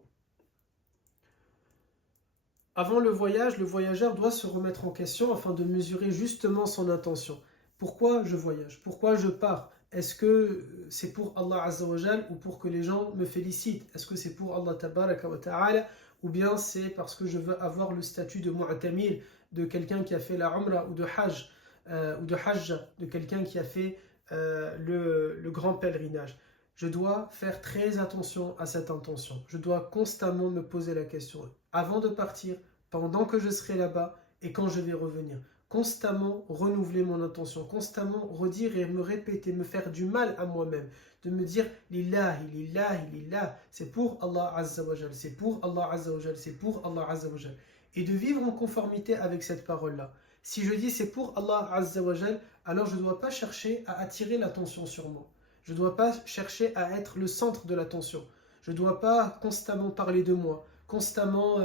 Avant le voyage, le voyageur doit se remettre en question afin de mesurer justement son intention. Pourquoi je voyage? Pourquoi je pars? Est-ce que c'est pour Allah Azza wa Jal ou pour que les gens me félicitent? Est-ce que c'est pour Allah Tabaraka wa Ta'ala ou bien c'est parce que je veux avoir le statut de mu'tamir, de quelqu'un qui a fait la Umrah ou de Hajj? ou de hajj, de quelqu'un qui a fait le grand pèlerinage. Je dois faire très attention à cette intention. Je dois constamment me poser la question, avant de partir, pendant que je serai là-bas et quand je vais revenir. Constamment renouveler mon intention, constamment redire et me répéter, me faire du mal à moi-même, de me dire lillahi, lillahi, lillahi, c'est pour Allah Azza wa Jal, c'est pour Allah Azza wa Jal, c'est pour Allah Azza wa Jal. Et de vivre en conformité avec cette parole-là. Si je dis c'est pour Allah Azza wa Jal, alors je ne dois pas chercher à attirer l'attention sur moi. Je ne dois pas chercher à être le centre de l'attention. Je ne dois pas constamment parler de moi, constamment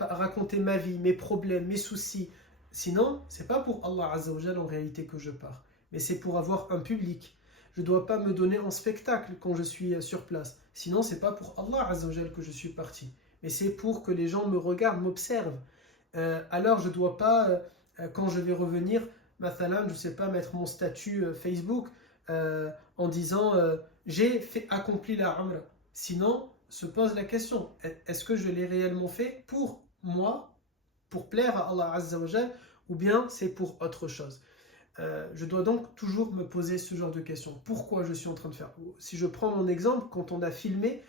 raconter ma vie, mes problèmes, mes soucis. Sinon, ce n'est pas pour Allah Azza wa Jal en réalité que je pars, mais c'est pour avoir un public. Je ne dois pas me donner en spectacle quand je suis sur place. Sinon, ce n'est pas pour Allah Azza wa Jal que je suis parti, mais c'est pour que les gens me regardent, m'observent. Alors, je ne dois pas, quand je vais revenir, mathalan, je ne sais pas, mettre mon statut Facebook en disant j'ai accompli la Umrah. Sinon, se pose la question, est-ce que je l'ai réellement fait pour moi, pour plaire à Allah Azza wa Jal, ou bien c'est pour autre chose? Je dois donc toujours me poser ce genre de questions. Pourquoi je suis en train de faire? Si je prends mon exemple, quand on a filmé,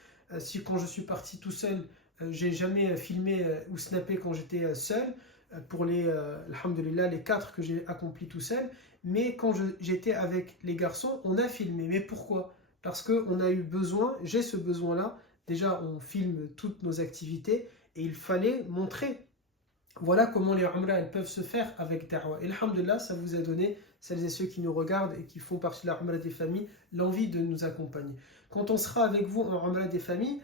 quand je suis parti tout seul, j'ai jamais filmé ou snappé quand j'étais seul, pour alhamdulillah, les 4 que j'ai accomplis tout seul, mais quand j'étais avec les garçons, on a filmé. Mais pourquoi? Parce qu'on a eu besoin, j'ai ce besoin-là, déjà on filme toutes nos activités, et il fallait montrer. Voilà comment les umrah elles peuvent se faire avec da'wah. Et alhamdulillah, ça vous a donné, celles et ceux qui nous regardent et qui font partie de la umrah des familles, l'envie de nous accompagner. Quand on sera avec vous en umrah des familles,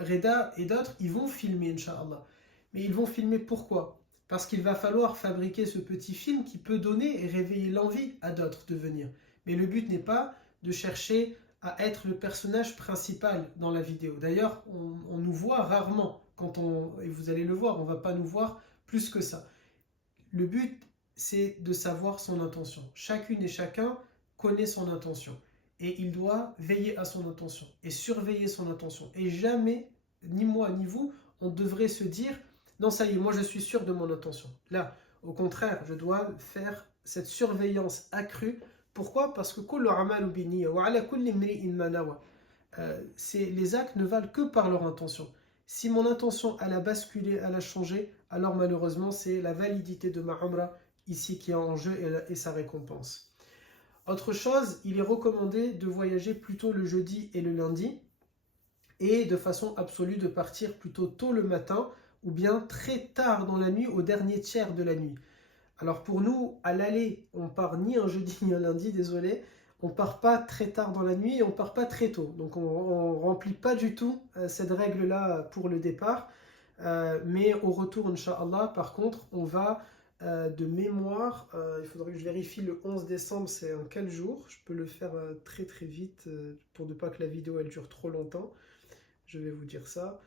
Reda et d'autres, ils vont filmer, Inch'Allah. Mais ils vont filmer pourquoi? Parce qu'il va falloir fabriquer ce petit film qui peut donner et réveiller l'envie à d'autres de venir. Mais le but n'est pas de chercher à être le personnage principal dans la vidéo. D'ailleurs, on nous voit rarement, et vous allez le voir, on ne va pas nous voir plus que ça. Le but, c'est de savoir son intention. Chacune et chacun connaît son intention. Et il doit veiller à son intention et surveiller son intention. Et jamais, ni moi ni vous, on devrait se dire « Non, ça y est, moi je suis sûr de mon intention ». Là, au contraire, je dois faire cette surveillance accrue. Pourquoi? Parce que les actes ne valent que par leur intention. Si mon intention elle a basculé, elle a changé, alors malheureusement c'est la validité de ma umrah ici qui est en jeu et sa récompense. Autre chose, il est recommandé de voyager plutôt le jeudi et le lundi et de façon absolue de partir plutôt tôt le matin ou bien très tard dans la nuit au dernier tiers de la nuit. Alors pour nous, à l'aller, on part ni un jeudi ni un lundi, désolé, on part pas très tard dans la nuit et on part pas très tôt. Donc on remplit pas du tout cette règle-là pour le départ. Mais au retour, Inch'Allah, par contre, on va de mémoire, il faudrait que je vérifie le 11 décembre, c'est en quel jour? Je peux le faire très très vite pour ne pas que la vidéo elle dure trop longtemps. Je vais vous dire ça.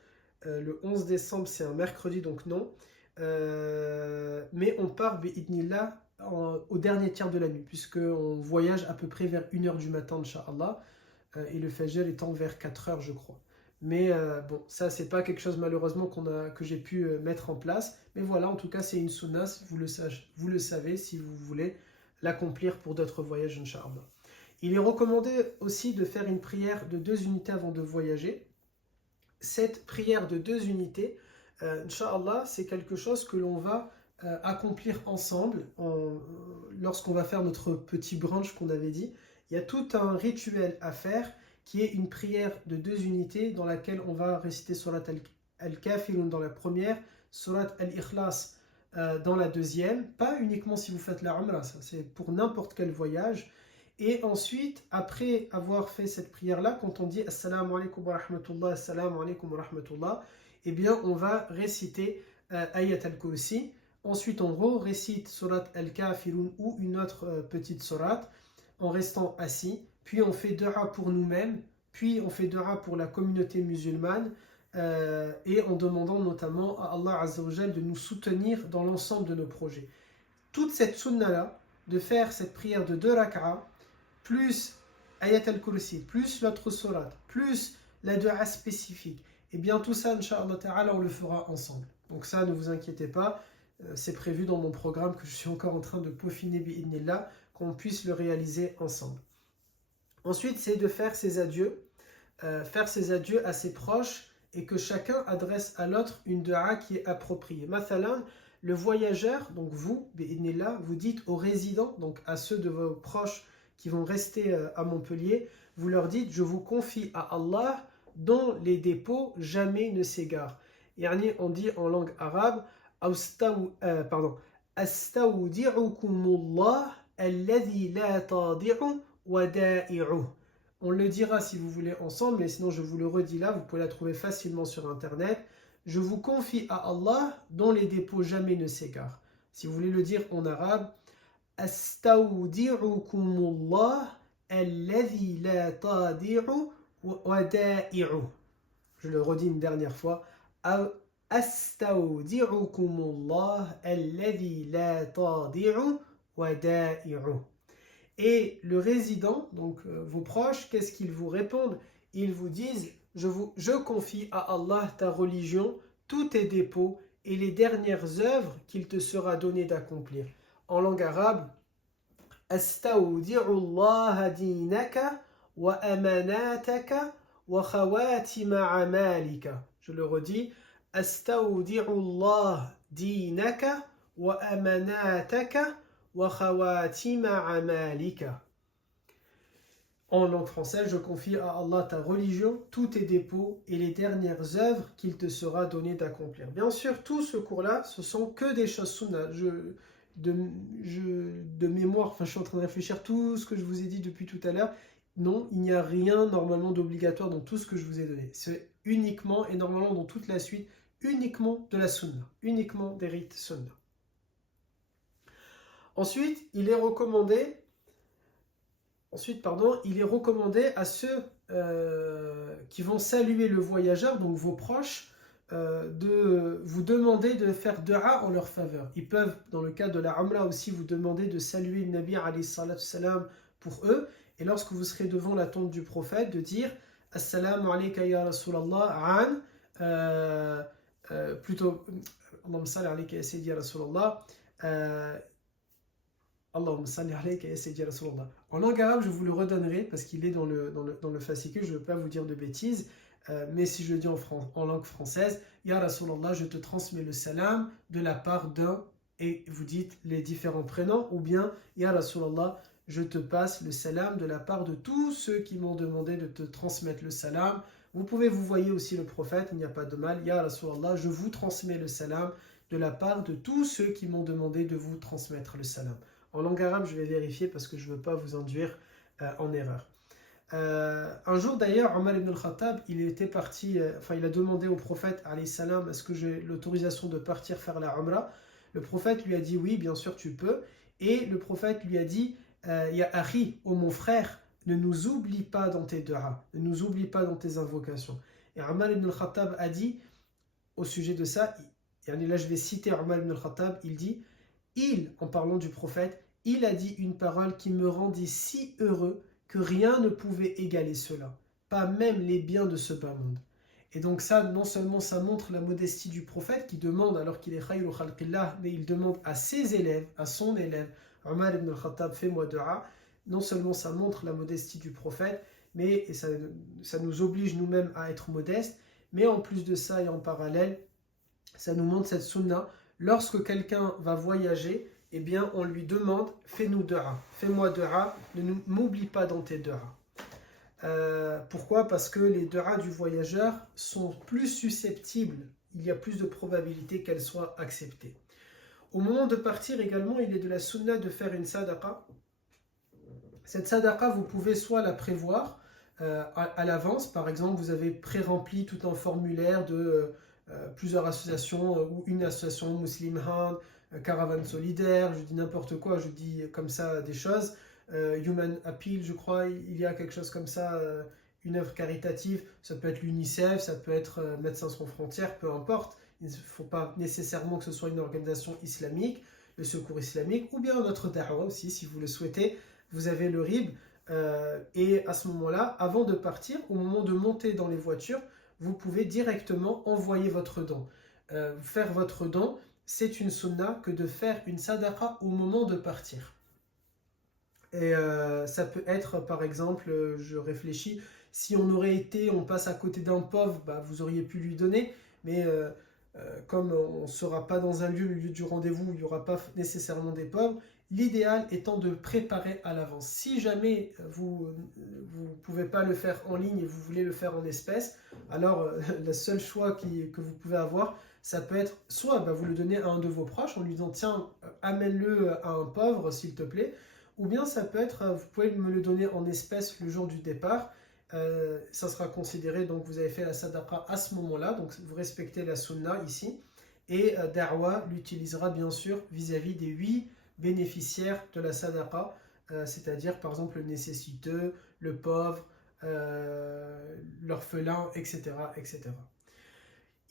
Le 11 décembre, c'est un mercredi, donc non. Mais on part, bi'idnillah, au dernier tiers de la nuit, puisqu'on voyage à peu près vers 1h du matin, Inch'Allah, et le Fajr étant vers 4h, je crois. Mais bon, ça, c'est pas quelque chose malheureusement que j'ai pu mettre en place. Mais voilà, en tout cas, c'est une sunna, vous le savez si vous voulez l'accomplir pour d'autres voyages, Inch'Allah. Il est recommandé aussi de faire une prière de 2 unités avant de voyager. Cette prière de 2 unités, Inch'Allah, c'est quelque chose que l'on va accomplir ensemble lorsqu'on va faire notre petit brunch qu'on avait dit. Il y a tout un rituel à faire qui est une prière de 2 unités dans laquelle on va réciter Surat Al-Kafirun dans la première, Surat Al-Ikhlas dans la deuxième, pas uniquement si vous faites la Umrah, ça c'est pour n'importe quel voyage. Et ensuite, après avoir fait cette prière-là, quand on dit Assalamu alaikum wa rahmatullah, Assalamu alaikum wa rahmatullah, eh bien on va réciter Ayat al-Kursi. Ensuite, on récite Surat Al-Kafirun ou une autre petite surat en restant assis. Puis on fait dua pour nous-mêmes, puis on fait dua pour la communauté musulmane et en demandant notamment à Allah Azza wa Jal de nous soutenir dans l'ensemble de nos projets. Toute cette sunna-là, de faire cette prière de 2 rak'a, plus Ayat al-Kursi, plus l'autre surat, plus la dua spécifique, et bien tout ça, Inch'Allah Ta'ala, on le fera ensemble. Donc ça, ne vous inquiétez pas, c'est prévu dans mon programme que je suis encore en train de peaufiner bi'idnillah, qu'on puisse le réaliser ensemble. Ensuite, c'est de faire ses adieux à ses proches et que chacun adresse à l'autre une dua qui est appropriée. Mathalan, le voyageur, donc vous, bi'idnillah, vous dites aux résidents, donc à ceux de vos proches qui vont rester à Montpellier, vous leur dites, je vous confie à Allah dont les dépôts jamais ne s'égarent. Yani, on dit en langue arabe, Astawdi'ukumullah alladhi la tadi'u wada'i'u. On le dira si vous voulez ensemble, mais sinon je vous le redis là, vous pouvez la trouver facilement sur internet. Je vous confie à Allah dont les dépôts jamais ne s'égarent. Si vous voulez le dire en arabe, Astawdi'ukumullah alladhi la tadi'u wada'i'u. Je le redis une dernière fois. Astawdi'ukumullah alladhi la tadi'u wada'i'u. Et le résident, donc vos proches, qu'est-ce qu'ils vous répondent? Ils vous disent, je confie à Allah ta religion, tous tes dépôts et les dernières œuvres qu'il te sera donné d'accomplir. En langue arabe, Astawdi'ullah dinaka wa amanataka wa khawatima amalika. Je le redis, Astawdi'ullah dinaka wa amanataka wa khawatima amalika. En langue française, je confie à Allah ta religion, tous tes dépôts et les dernières œuvres qu'il te sera donné d'accomplir. Bien sûr, tout ce cours-là, ce sont que des choses sunnah. De mémoire, je suis en train de réfléchir tout ce que je vous ai dit depuis tout à l'heure. Non, il n'y a rien normalement d'obligatoire dans tout ce que je vous ai donné. C'est uniquement, et normalement dans toute la suite, uniquement de la sunna, uniquement des rites sunna. Ensuite, il est recommandé à ceux qui vont saluer le voyageur, donc vos proches, de vous demander de faire dua en leur faveur. Ils peuvent, dans le cas de la Umrah aussi, vous demander de saluer le Nabi alayhi salatu salam pour eux. Et lorsque vous serez devant la tombe du prophète, de dire Assalamu alayka ya Rasulallah an, plutôt Allahumma salli alayka ya Sayyidi ya Rasulallah. Allahumma salli alayka ya Sayyidi ya Rasulallah. En langue arabe, je vous le redonnerai parce qu'il est dans le fascicule, je ne veux pas vous dire de bêtises. Mais si je le dis en langue française, Ya Rasulallah, je te transmets le salam de la part d'un, et vous dites les différents prénoms, ou bien Ya Rasulallah, je te passe le salam de la part de tous ceux qui m'ont demandé de te transmettre le salam. Vous pouvez vous voyez aussi le prophète, il n'y a pas de mal. Ya Rasulallah, je vous transmets le salam de la part de tous ceux qui m'ont demandé de vous transmettre le salam. En langue arabe, je vais vérifier parce que je ne veux pas vous induire en erreur. Un jour d'ailleurs, Omar ibn al-Khattab, il a demandé au prophète alayhi salam, est-ce que j'ai l'autorisation de partir faire la Umrah? Le prophète lui a dit oui, bien sûr tu peux. Et le prophète lui a dit, Ya Akhi, ô mon frère, ne nous oublie pas dans tes du'a, ne nous oublie pas dans tes invocations. Et Omar ibn al-Khattab a dit au sujet de ça, et là je vais citer Omar ibn al-Khattab, il dit, en parlant du prophète, il a dit une parole qui me rendit si heureux que rien ne pouvait égaler cela, pas même les biens de ce bas monde. Et donc ça, non seulement ça montre la modestie du prophète qui demande, alors qu'il est khayru khalqillah, mais il demande à ses élèves, à son élève, Omar ibn al-Khattab, fais-moi dua. Non seulement ça montre la modestie du prophète, mais et ça nous oblige nous-mêmes à être modestes, mais en plus de ça et en parallèle, ça nous montre cette sunna. Lorsque quelqu'un va voyager, eh bien, on lui demande, fais-nous dua, fais-moi dua, ne m'oublie pas dans tes dua. Pourquoi? Parce que les dua du voyageur sont plus susceptibles, il y a plus de probabilité qu'elles soient acceptées. Au moment de partir également, il est de la sunna de faire une sadaqa. Cette sadaqa, vous pouvez soit la prévoir à l'avance, par exemple, vous avez pré-rempli tout un formulaire de plusieurs associations, ou une association Muslim Hand, Caravane Solidaire, je dis n'importe quoi, je dis comme ça des choses, Human Appeal, je crois, il y a quelque chose comme ça, une œuvre caritative, ça peut être l'UNICEF, ça peut être Médecins sans frontières, peu importe, il ne faut pas nécessairement que ce soit une organisation islamique, le secours islamique, ou bien notre da'wah aussi, si vous le souhaitez, vous avez le RIB, et à ce moment-là, avant de partir, au moment de monter dans les voitures, vous pouvez directement envoyer votre don, faire votre don, c'est une sunna que de faire une sadaqa au moment de partir. Et ça peut être, par exemple, je réfléchis, si on passe à côté d'un pauvre, bah, vous auriez pu lui donner, mais comme on ne sera pas dans un lieu, le lieu du rendez-vous, où il n'y aura pas nécessairement des pauvres, l'idéal étant de préparer à l'avance. Si jamais vous ne pouvez pas le faire en ligne et vous voulez le faire en espèces, alors le seul choix que vous pouvez avoir, ça peut être soit bah, vous le donnez à un de vos proches en lui disant tiens, amène-le à un pauvre s'il te plaît, ou bien ça peut être, vous pouvez me le donner en espèces le jour du départ. Ça sera considéré, donc vous avez fait la sadaqa à ce moment-là, donc vous respectez la sunna ici. Et Da'wa l'utilisera bien sûr vis-à-vis des 8 bénéficiaires de la sadaqa, c'est-à-dire par exemple le nécessiteux, le pauvre, l'orphelin, etc., etc.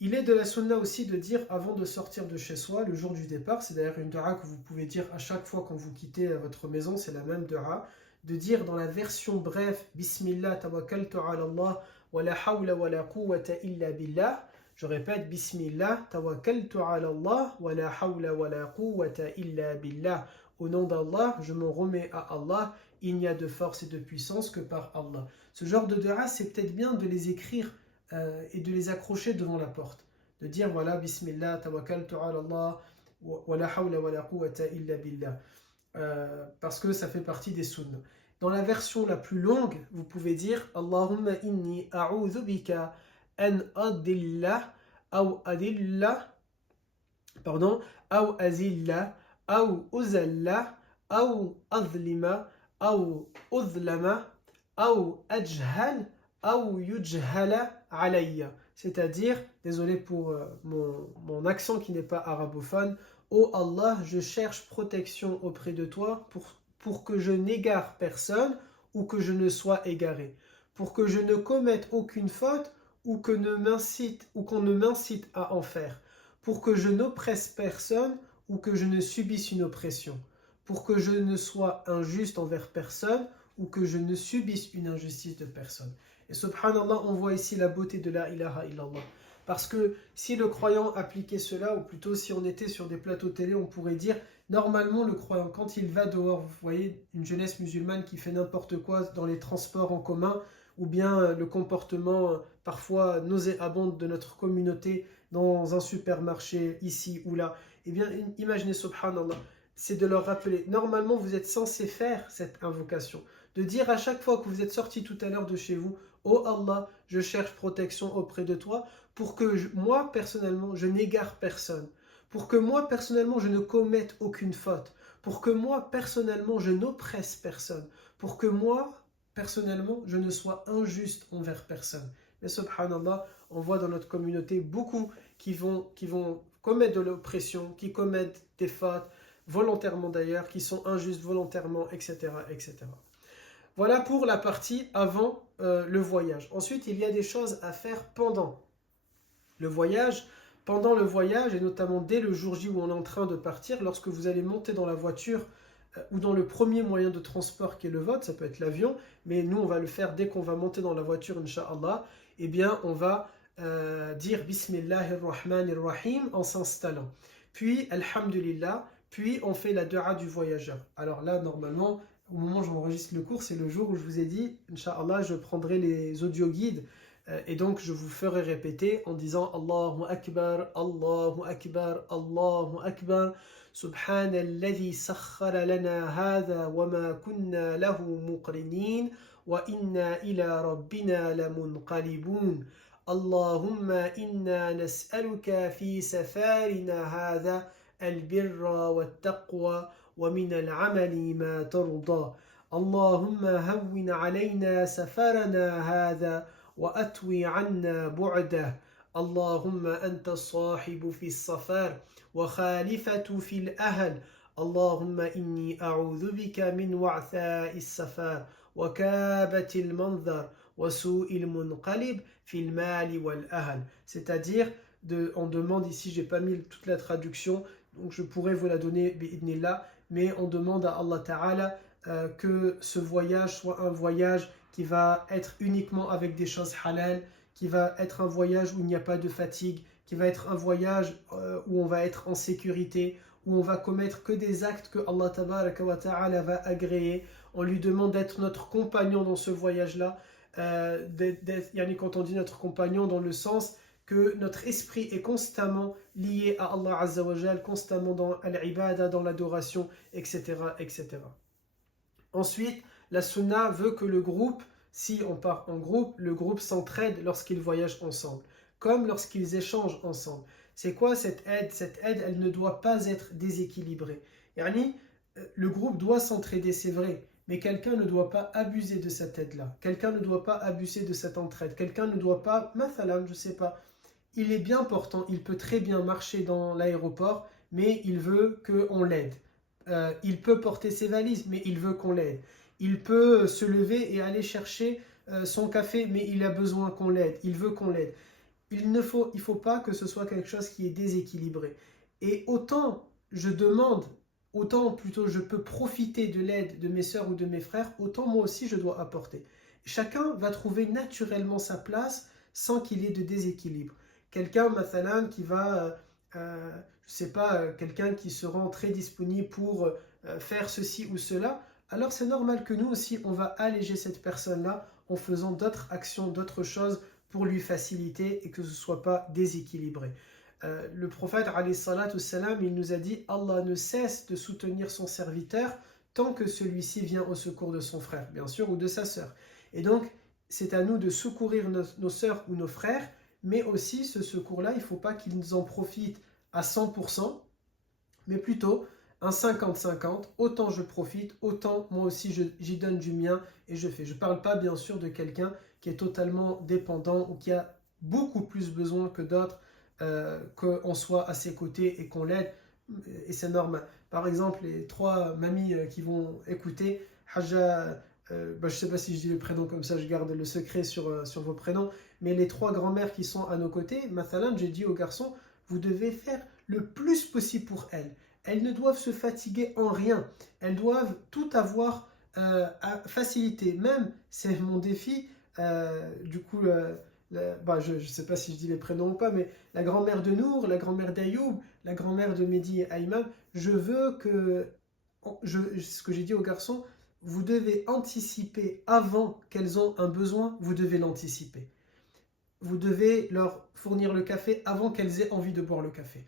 Il est de la sunna aussi de dire avant de sortir de chez soi le jour du départ, c'est d'ailleurs une dua que vous pouvez dire à chaque fois quand vous quittez votre maison, c'est la même dua, de dire dans la version brève Bismillah tawakkaltu ala Allah wa la hawla wa la quwwata illa billah. Je répète Bismillah tawakkaltu ala Allah wa la hawla wa la quwwata illa billah. Au nom d'Allah, je me remets à Allah, il n'y a de force et de puissance que par Allah. Ce genre de dua, c'est peut-être bien de les écrire et de les accrocher devant la porte. De dire voilà, Bismillah, tawakkaltu ala Allah, wa la hawla wa la quwwata illa billah. Parce que ça fait partie des sunnas. Dans la version la plus longue, vous pouvez dire Allahumma inni a'udhu bika an adilla aw adilla, pardon, aw azilla, aw uzalla, aw azlima, aw uzlama, aw ajhal, aw yujhala alayya. C'est-à-dire, désolé pour mon accent qui n'est pas arabophone, ô Allah, je cherche protection auprès de toi pour que je n'égare personne ou que je ne sois égaré, pour que je ne commette aucune faute ou qu'on ne m'incite à en faire, pour que je n'oppresse personne ou que je ne subisse une oppression, pour que je ne sois injuste envers personne ou que je ne subisse une injustice de personne. Et subhanallah, on voit ici la beauté de la ilaha illallah. Parce que si le croyant appliquait cela, ou plutôt si on était sur des plateaux télé, on pourrait dire, normalement le croyant, quand il va dehors, vous voyez une jeunesse musulmane qui fait n'importe quoi dans les transports en commun, ou bien le comportement parfois nauséabond de notre communauté dans un supermarché ici ou là, eh bien imaginez subhanallah, c'est de leur rappeler, normalement vous êtes censé faire cette invocation, de dire à chaque fois que vous êtes sorti tout à l'heure de chez vous, oh Allah, je cherche protection auprès de toi, pour que moi personnellement je n'égare personne, pour que moi personnellement je ne commette aucune faute, pour que moi personnellement je n'oppresse personne, pour que moi personnellement je ne sois injuste envers personne. Mais subhanallah, on voit dans notre communauté beaucoup qui vont commettre de l'oppression, qui commettent des fautes, volontairement d'ailleurs, qui sont injustes volontairement, etc., etc. Voilà pour la partie avant le voyage. Ensuite, il y a des choses à faire pendant le voyage. Pendant le voyage, et notamment dès le jour J où on est en train de partir, lorsque vous allez monter dans la voiture ou dans le premier moyen de transport qui est le vôtre, ça peut être l'avion, mais nous on va le faire dès qu'on va monter dans la voiture, Inch'Allah, eh bien on va dire Bismillahirrahmanirrahim en s'installant. Puis, Alhamdulillah, puis on fait la dua du voyageur. Alors là, normalement, au moment où j'enregistre le cours, c'est le jour où je vous ai dit, Inch'Allah, je prendrai les audio guides et donc je vous ferai répéter en disant Allahu Akbar, Allahu Akbar, Allahu Akbar, Subhanalladhi sakhkhara lana hadha wa ma kunna lahu muqrinin wa inna ila rabbina lamunqalibun. Allahumma inna nas'aluka fi safarina hadha al-birra wat-taqwa ومن العمل ما ترضى اللهم هون علينا سفرنا هذا وأتوي عنا بعده اللهم أنت الصاحب في السفر وخالفة في الأهل اللهم إني أعوذ بك من وعثاء السفر وكابة المنظر وسوء المنقلب في المال والأهل. C'est-à-dire, on demande ici, j'ai pas mis toute la traduction, donc je pourrais vous la donner bi'idnillah, mais on demande à Allah Ta'ala que ce voyage soit un voyage qui va être uniquement avec des choses halal, qui va être un voyage où il n'y a pas de fatigue, qui va être un voyage où on va être en sécurité, où on va commettre que des actes que Allah tabaraka wa ta'ala va agréer. On lui demande d'être notre compagnon dans ce voyage-là. Quand on dit notre compagnon, dans le sens que notre esprit est constamment lié à Allah Azza wa Jal, constamment dans l'ibada, dans l'adoration, etc., etc. Ensuite, la sunna veut que le groupe, si on part en groupe, le groupe s'entraide lorsqu'ils voyagent ensemble, comme lorsqu'ils échangent ensemble. C'est quoi cette aide? Cette aide, elle ne doit pas être déséquilibrée. Yani, le groupe doit s'entraider, c'est vrai, mais quelqu'un ne doit pas abuser de cette aide-là. Quelqu'un ne doit pas abuser de cette entraide. Quelqu'un ne doit pas, mathalan, je ne sais pas, il est bien portant, il peut très bien marcher dans l'aéroport, mais il veut qu'on l'aide. Il peut porter ses valises, mais il veut qu'on l'aide. Il peut se lever et aller chercher son café, mais il a besoin qu'on l'aide. Il veut qu'on l'aide. Il ne faut pas que ce soit quelque chose qui est déséquilibré. Et autant je demande, autant plutôt je peux profiter de l'aide de mes sœurs ou de mes frères, autant moi aussi je dois apporter. Chacun va trouver naturellement sa place sans qu'il y ait de déséquilibre. Quelqu'un, mathalan, qui va, je ne sais pas, quelqu'un qui se rend très disponible pour faire ceci ou cela, alors c'est normal que nous aussi, on va alléger cette personne-là en faisant d'autres actions, d'autres choses pour lui faciliter et que ce ne soit pas déséquilibré. Le prophète, alayhi salatu salam, il nous a dit « Allah ne cesse de soutenir son serviteur tant que celui-ci vient au secours de son frère, bien sûr, ou de sa sœur. » Et donc, c'est à nous de secourir nos sœurs ou nos frères, mais aussi ce secours-là, il ne faut pas qu'ils nous en profitent à 100%, mais plutôt un 50-50, autant je profite, autant moi aussi j'y donne du mien et je fais. Je ne parle pas bien sûr de quelqu'un qui est totalement dépendant ou qui a beaucoup plus besoin que d'autres, qu'on soit à ses côtés et qu'on l'aide, et c'est normal. Par exemple, les trois mamies qui vont écouter, Haja, je ne sais pas si je dis le prénom comme ça, je garde le secret sur vos prénoms, mais les trois grand-mères qui sont à nos côtés, mathalan, j'ai dit aux garçons, vous devez faire le plus possible pour elles. Elles ne doivent se fatiguer en rien. Elles doivent tout avoir à faciliter. Même, c'est mon défi, du coup, je ne sais pas si je dis les prénoms ou pas, mais la grand-mère de Nour, la grand-mère d'Ayoub, la grand-mère de Mehdi et Aïman, je veux que, ce que j'ai dit aux garçons, vous devez anticiper avant qu'elles ont un besoin, vous devez l'anticiper. Vous devez leur fournir le café avant qu'elles aient envie de boire le café.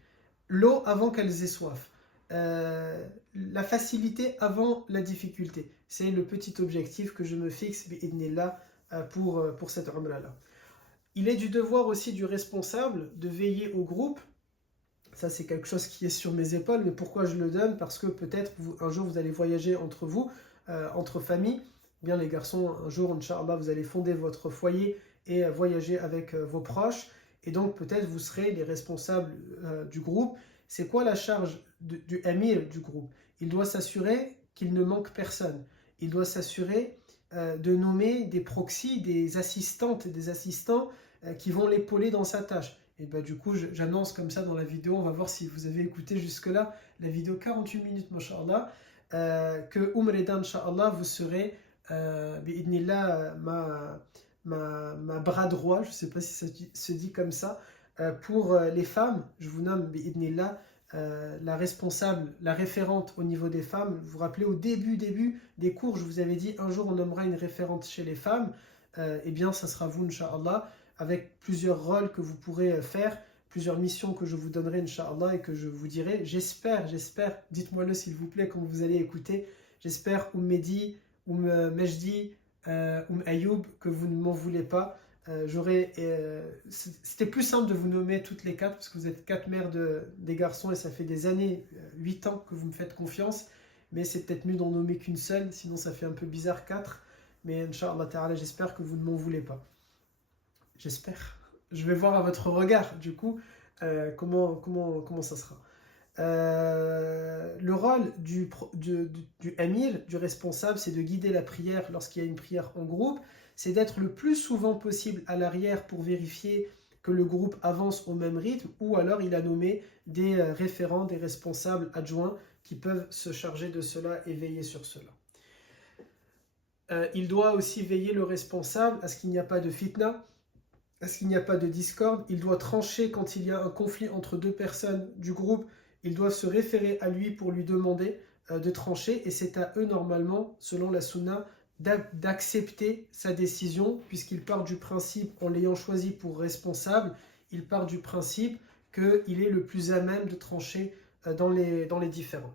L'eau avant qu'elles aient soif. La facilité avant la difficulté. C'est le petit objectif que je me fixe pour cette umrah-là. Il est du devoir aussi du responsable de veiller au groupe. Ça, c'est quelque chose qui est sur mes épaules, mais pourquoi je le donne? Parce que peut-être un jour vous allez voyager entre vous, entre familles. Bien, les garçons, un jour, Inch'Allah, vous allez fonder votre foyer et voyager avec vos proches. Et donc, peut-être vous serez les responsables du groupe. C'est quoi la charge du amir du groupe? Il doit s'assurer qu'il ne manque personne. Il doit s'assurer de nommer des proxys, des assistantes et des assistants qui vont l'épauler dans sa tâche. Et du coup, j'annonce comme ça dans la vidéo, on va voir si vous avez écouté jusque-là, la vidéo 48 minutes, masha'Allah, que Ramadan, Inch'Allah, vous serez, bi'idnillah, ma bras droit, je ne sais pas si ça se dit comme ça, pour les femmes. Je vous nomme bi'idnillah la responsable, la référente au niveau des femmes. Vous vous rappelez, au début des cours, je vous avais dit un jour on nommera une référente chez les femmes. Eh bien, ça sera vous, Inch'Allah, avec plusieurs rôles que vous pourrez faire, plusieurs missions que je vous donnerai, Inch'Allah, et que je vous dirai. J'espère, dites-moi-le s'il vous plaît quand vous allez écouter, j'espère, Mehdi, Mejdi, Ayoub, que vous ne m'en voulez pas. C'était plus simple de vous nommer toutes les quatre, parce que vous êtes quatre mères des garçons, et ça fait des années, 8 ans que vous me faites confiance, mais c'est peut-être mieux d'en nommer qu'une seule, sinon ça fait un peu bizarre, 4. Mais Inch'Allah Ta'ala, j'espère que vous ne m'en voulez pas. J'espère. Je vais voir à votre regard, du coup, comment ça sera. Le rôle du amir, du responsable, c'est de guider la prière lorsqu'il y a une prière en groupe. C'est d'être le plus souvent possible à l'arrière pour vérifier que le groupe avance au même rythme, ou alors il a nommé des référents, des responsables adjoints qui peuvent se charger de cela et veiller sur cela. Il doit aussi veiller, le responsable, à ce qu'il n'y a pas de fitna, à ce qu'il n'y a pas de discorde. Il doit trancher quand il y a un conflit entre deux personnes du groupe. Ils doivent se référer à lui pour lui demander de trancher. Et c'est à eux, normalement, selon la sunna, d'accepter sa décision, puisqu'il part du principe, en l'ayant choisi pour responsable, il part du principe qu'il est le plus à même de trancher dans les différends.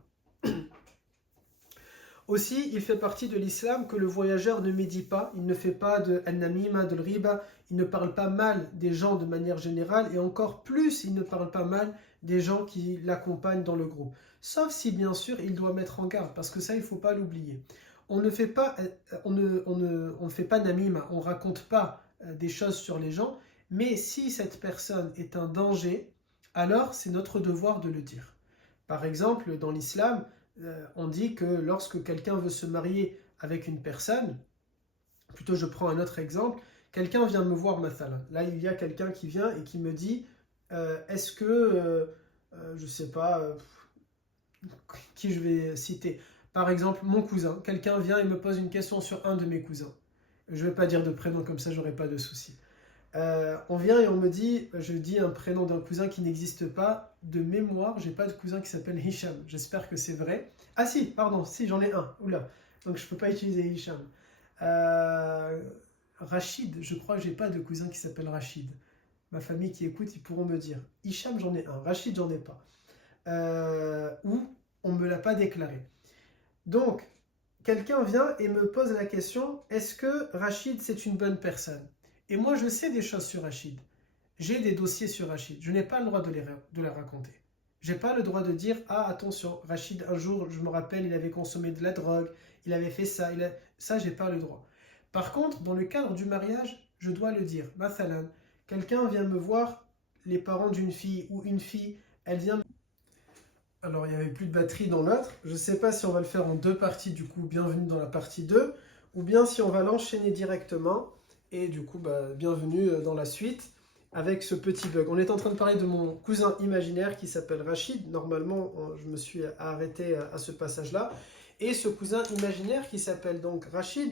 Aussi, il fait partie de l'islam que le voyageur ne médit pas, il ne fait pas de al-namima, de riba, il ne parle pas mal des gens de manière générale, et encore plus, il ne parle pas mal des gens qui l'accompagnent dans le groupe. Sauf si, bien sûr, il doit mettre en garde, parce que ça, il ne faut pas l'oublier. On ne fait pas, namima, on ne raconte pas des choses sur les gens, mais si cette personne est un danger, alors c'est notre devoir de le dire. Par exemple, dans l'islam, on dit que lorsque quelqu'un veut se marier avec une personne, plutôt je prends un autre exemple, quelqu'un vient me voir mathalan. Là, il y a quelqu'un qui vient et qui me dit est-ce que, je ne sais pas, qui je vais citer, par exemple mon cousin, quelqu'un vient et me pose une question sur un de mes cousins. Je ne vais pas dire de prénom comme ça, j'aurai pas de souci. On vient et on me dit, je dis un prénom d'un cousin qui n'existe pas, de mémoire, j'ai pas de cousin qui s'appelle Hicham, j'espère que c'est vrai. Ah si, pardon, si j'en ai un, oula, donc je peux pas utiliser Hicham. Rachid, je crois que j'ai pas de cousin qui s'appelle Rachid. Ma famille qui écoute, ils pourront me dire. Hicham, j'en ai un, Rachid, j'en ai pas. Ou on me l'a pas déclaré. Donc, quelqu'un vient et me pose la question, est-ce que Rachid c'est une bonne personne? Et moi, je sais des choses sur Rachid. J'ai des dossiers sur Rachid. Je n'ai pas le droit de les raconter. Je n'ai pas le droit de dire « Ah, attention, Rachid, un jour, je me rappelle, il avait consommé de la drogue, il avait fait ça. » Ça, je n'ai pas le droit. Par contre, dans le cadre du mariage, je dois le dire. Mathalan, quelqu'un vient me voir, les parents d'une fille ou une fille, elle vient... Alors, il n'y avait plus de batterie dans l'autre. Je ne sais pas si on va le faire en deux parties, du coup, bienvenue dans la partie 2, ou bien si on va l'enchaîner directement. Et du coup, bienvenue dans la suite avec ce petit bug. On est en train de parler de mon cousin imaginaire qui s'appelle Rachid. Normalement, je me suis arrêté à ce passage-là. Et ce cousin imaginaire qui s'appelle donc Rachid,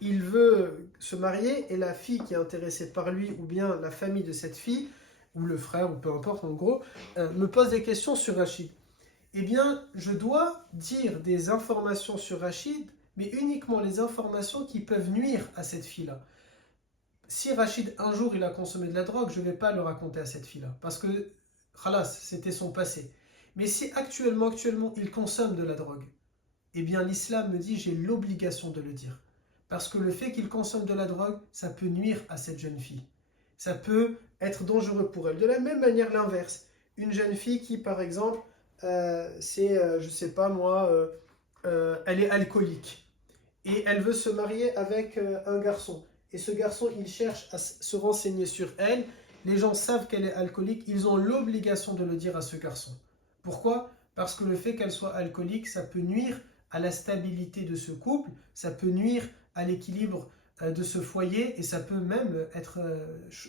il veut se marier et la fille qui est intéressée par lui ou bien la famille de cette fille, ou le frère, ou peu importe en gros, me pose des questions sur Rachid. Eh bien, je dois dire des informations sur Rachid, mais uniquement les informations qui peuvent nuire à cette fille-là. Si Rachid, un jour, il a consommé de la drogue, je ne vais pas le raconter à cette fille-là. Parce que, khalas, c'était son passé. Mais si actuellement, il consomme de la drogue, eh bien, l'islam me dit, j'ai l'obligation de le dire. Parce que le fait qu'il consomme de la drogue, ça peut nuire à cette jeune fille. Ça peut être dangereux pour elle. De la même manière, l'inverse. Une jeune fille qui, par exemple, je sais pas moi, elle est alcoolique. Et elle veut se marier avec un garçon. Et ce garçon, il cherche à se renseigner sur elle. Les gens savent qu'elle est alcoolique. Ils ont l'obligation de le dire à ce garçon. Pourquoi? Parce que le fait qu'elle soit alcoolique, ça peut nuire à la stabilité de ce couple. Ça peut nuire à l'équilibre de ce foyer. Et ça peut même être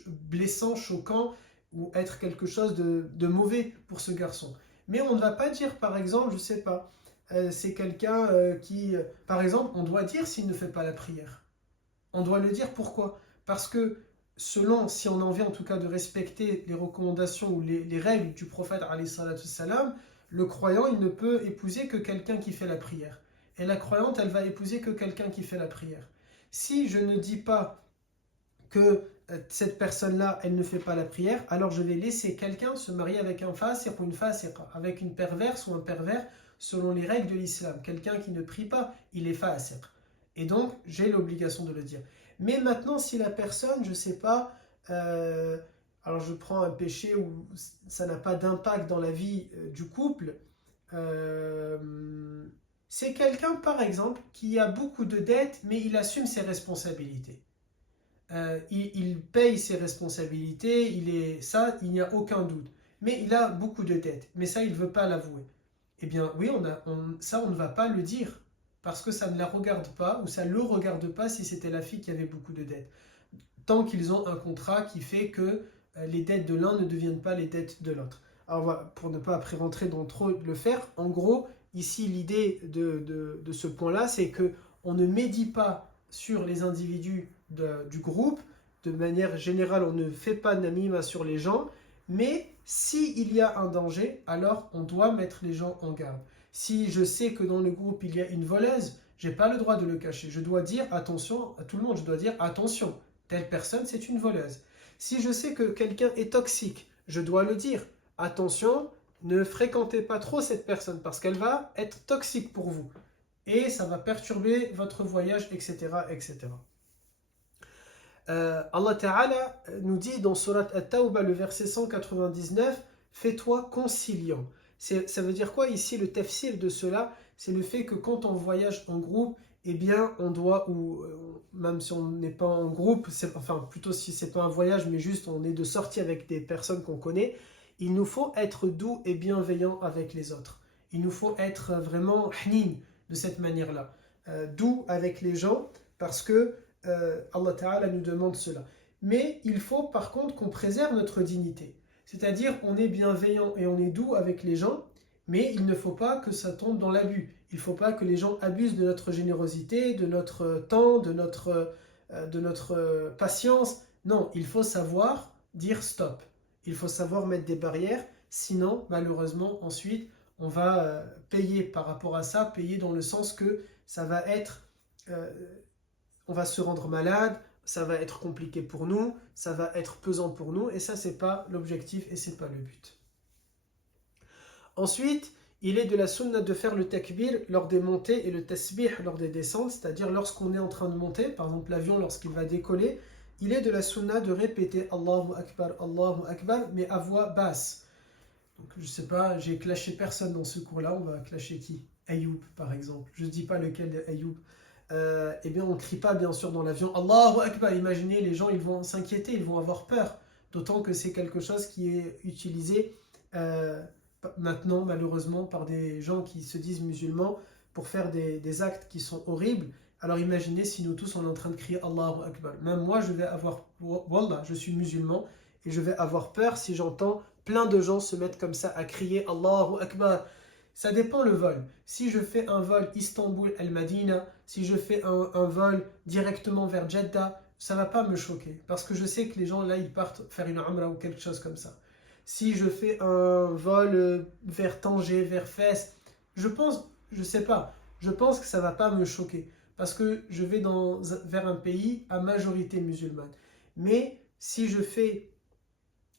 blessant, choquant ou être quelque chose de mauvais pour ce garçon. Mais on ne va pas dire, par exemple, je ne sais pas, c'est quelqu'un qui... par exemple, on doit dire s'il ne fait pas la prière. On doit le dire, pourquoi? Parce que selon, si on a envie en tout cas de respecter les recommandations ou les règles du prophète alayhi salatu salam, le croyant, il ne peut épouser que quelqu'un qui fait la prière. Et la croyante, elle va épouser que quelqu'un qui fait la prière. Si je ne dis pas que cette personne-là, elle ne fait pas la prière, alors je vais laisser quelqu'un se marier avec un fasiq ou une fasiqa, avec une perverse ou un pervers, selon les règles de l'islam. Quelqu'un qui ne prie pas, il est fasiq. Et donc, j'ai l'obligation de le dire. Mais maintenant, si la personne, je ne sais pas, alors je prends un péché où ça n'a pas d'impact dans la vie du couple, c'est quelqu'un, par exemple, qui a beaucoup de dettes, mais il assume ses responsabilités. Il paye ses responsabilités, ça, il n'y a aucun doute. Mais il a beaucoup de dettes, mais ça, il ne veut pas l'avouer. Eh bien, oui, ça, on ne va pas le dire. Parce que ça ne la regarde pas, ou ça ne le regarde pas si c'était la fille qui avait beaucoup de dettes. Tant qu'ils ont un contrat qui fait que les dettes de l'un ne deviennent pas les dettes de l'autre. Alors voilà, pour ne pas après rentrer dans trop le faire, en gros, ici l'idée de ce point-là, c'est qu'on ne médit pas sur les individus du groupe de manière générale, on ne fait pas namima sur les gens, mais s'il y a un danger, alors on doit mettre les gens en garde. Si je sais que dans le groupe il y a une voleuse, je n'ai pas le droit de le cacher. Je dois dire attention à tout le monde, je dois dire attention, telle personne c'est une voleuse. Si je sais que quelqu'un est toxique, je dois le dire attention, ne fréquentez pas trop cette personne parce qu'elle va être toxique pour vous et ça va perturber votre voyage, etc. etc. Allah Ta'ala nous dit dans Surat At-Tawbah, le verset 199, fais-toi conciliant. Ça veut dire quoi ici le tafsir de cela? C'est le fait que quand on voyage en groupe, eh bien on doit, ou même si on n'est pas en groupe, enfin plutôt si c'est pas un voyage, mais juste on est de sortie avec des personnes qu'on connaît, il nous faut être doux et bienveillant avec les autres. Il nous faut être vraiment hnin de cette manière-là, doux avec les gens, parce que Allah Ta'ala nous demande cela. Mais il faut par contre qu'on préserve notre dignité. C'est-à-dire on est bienveillant et on est doux avec les gens, mais il ne faut pas que ça tombe dans l'abus. Il ne faut pas que les gens abusent de notre générosité, de notre temps, de notre patience. Non, il faut savoir dire stop. Il faut savoir mettre des barrières, sinon malheureusement ensuite on va payer par rapport à ça, payer dans le sens que ça va être... on va se rendre malade, ça va être compliqué pour nous, ça va être pesant pour nous, et ça, c'est pas l'objectif et c'est pas le but. Ensuite, il est de la sunna de faire le takbir lors des montées et le tasbih lors des descentes, c'est-à-dire lorsqu'on est en train de monter, par exemple l'avion lorsqu'il va décoller, il est de la sunna de répéter Allahu Akbar, mais à voix basse. Donc je sais pas, j'ai clashé personne dans ce cours-là, on va clasher qui? Ayoub par exemple, je ne dis pas lequel de Ayoub. Eh bien on ne crie pas bien sûr dans l'avion Allahu Akbar, imaginez les gens ils vont s'inquiéter, ils vont avoir peur, d'autant que c'est quelque chose qui est utilisé maintenant malheureusement par des gens qui se disent musulmans pour faire des actes qui sont horribles. Alors imaginez si nous tous on est en train de crier Allahu Akbar, même moi je vais avoir, Wallah je suis musulman et je vais avoir peur si j'entends plein de gens se mettre comme ça à crier Allahu Akbar. Ça dépend le vol. Si je fais un vol Istanbul-El-Madina, si je fais un vol directement vers Jeddah, ça ne va pas me choquer. Parce que je sais que les gens là, ils partent faire une Umrah ou quelque chose comme ça. Si je fais un vol vers Tanger, vers Fès, je pense que ça ne va pas me choquer. Parce que je vais vers un pays à majorité musulmane. Mais si je fais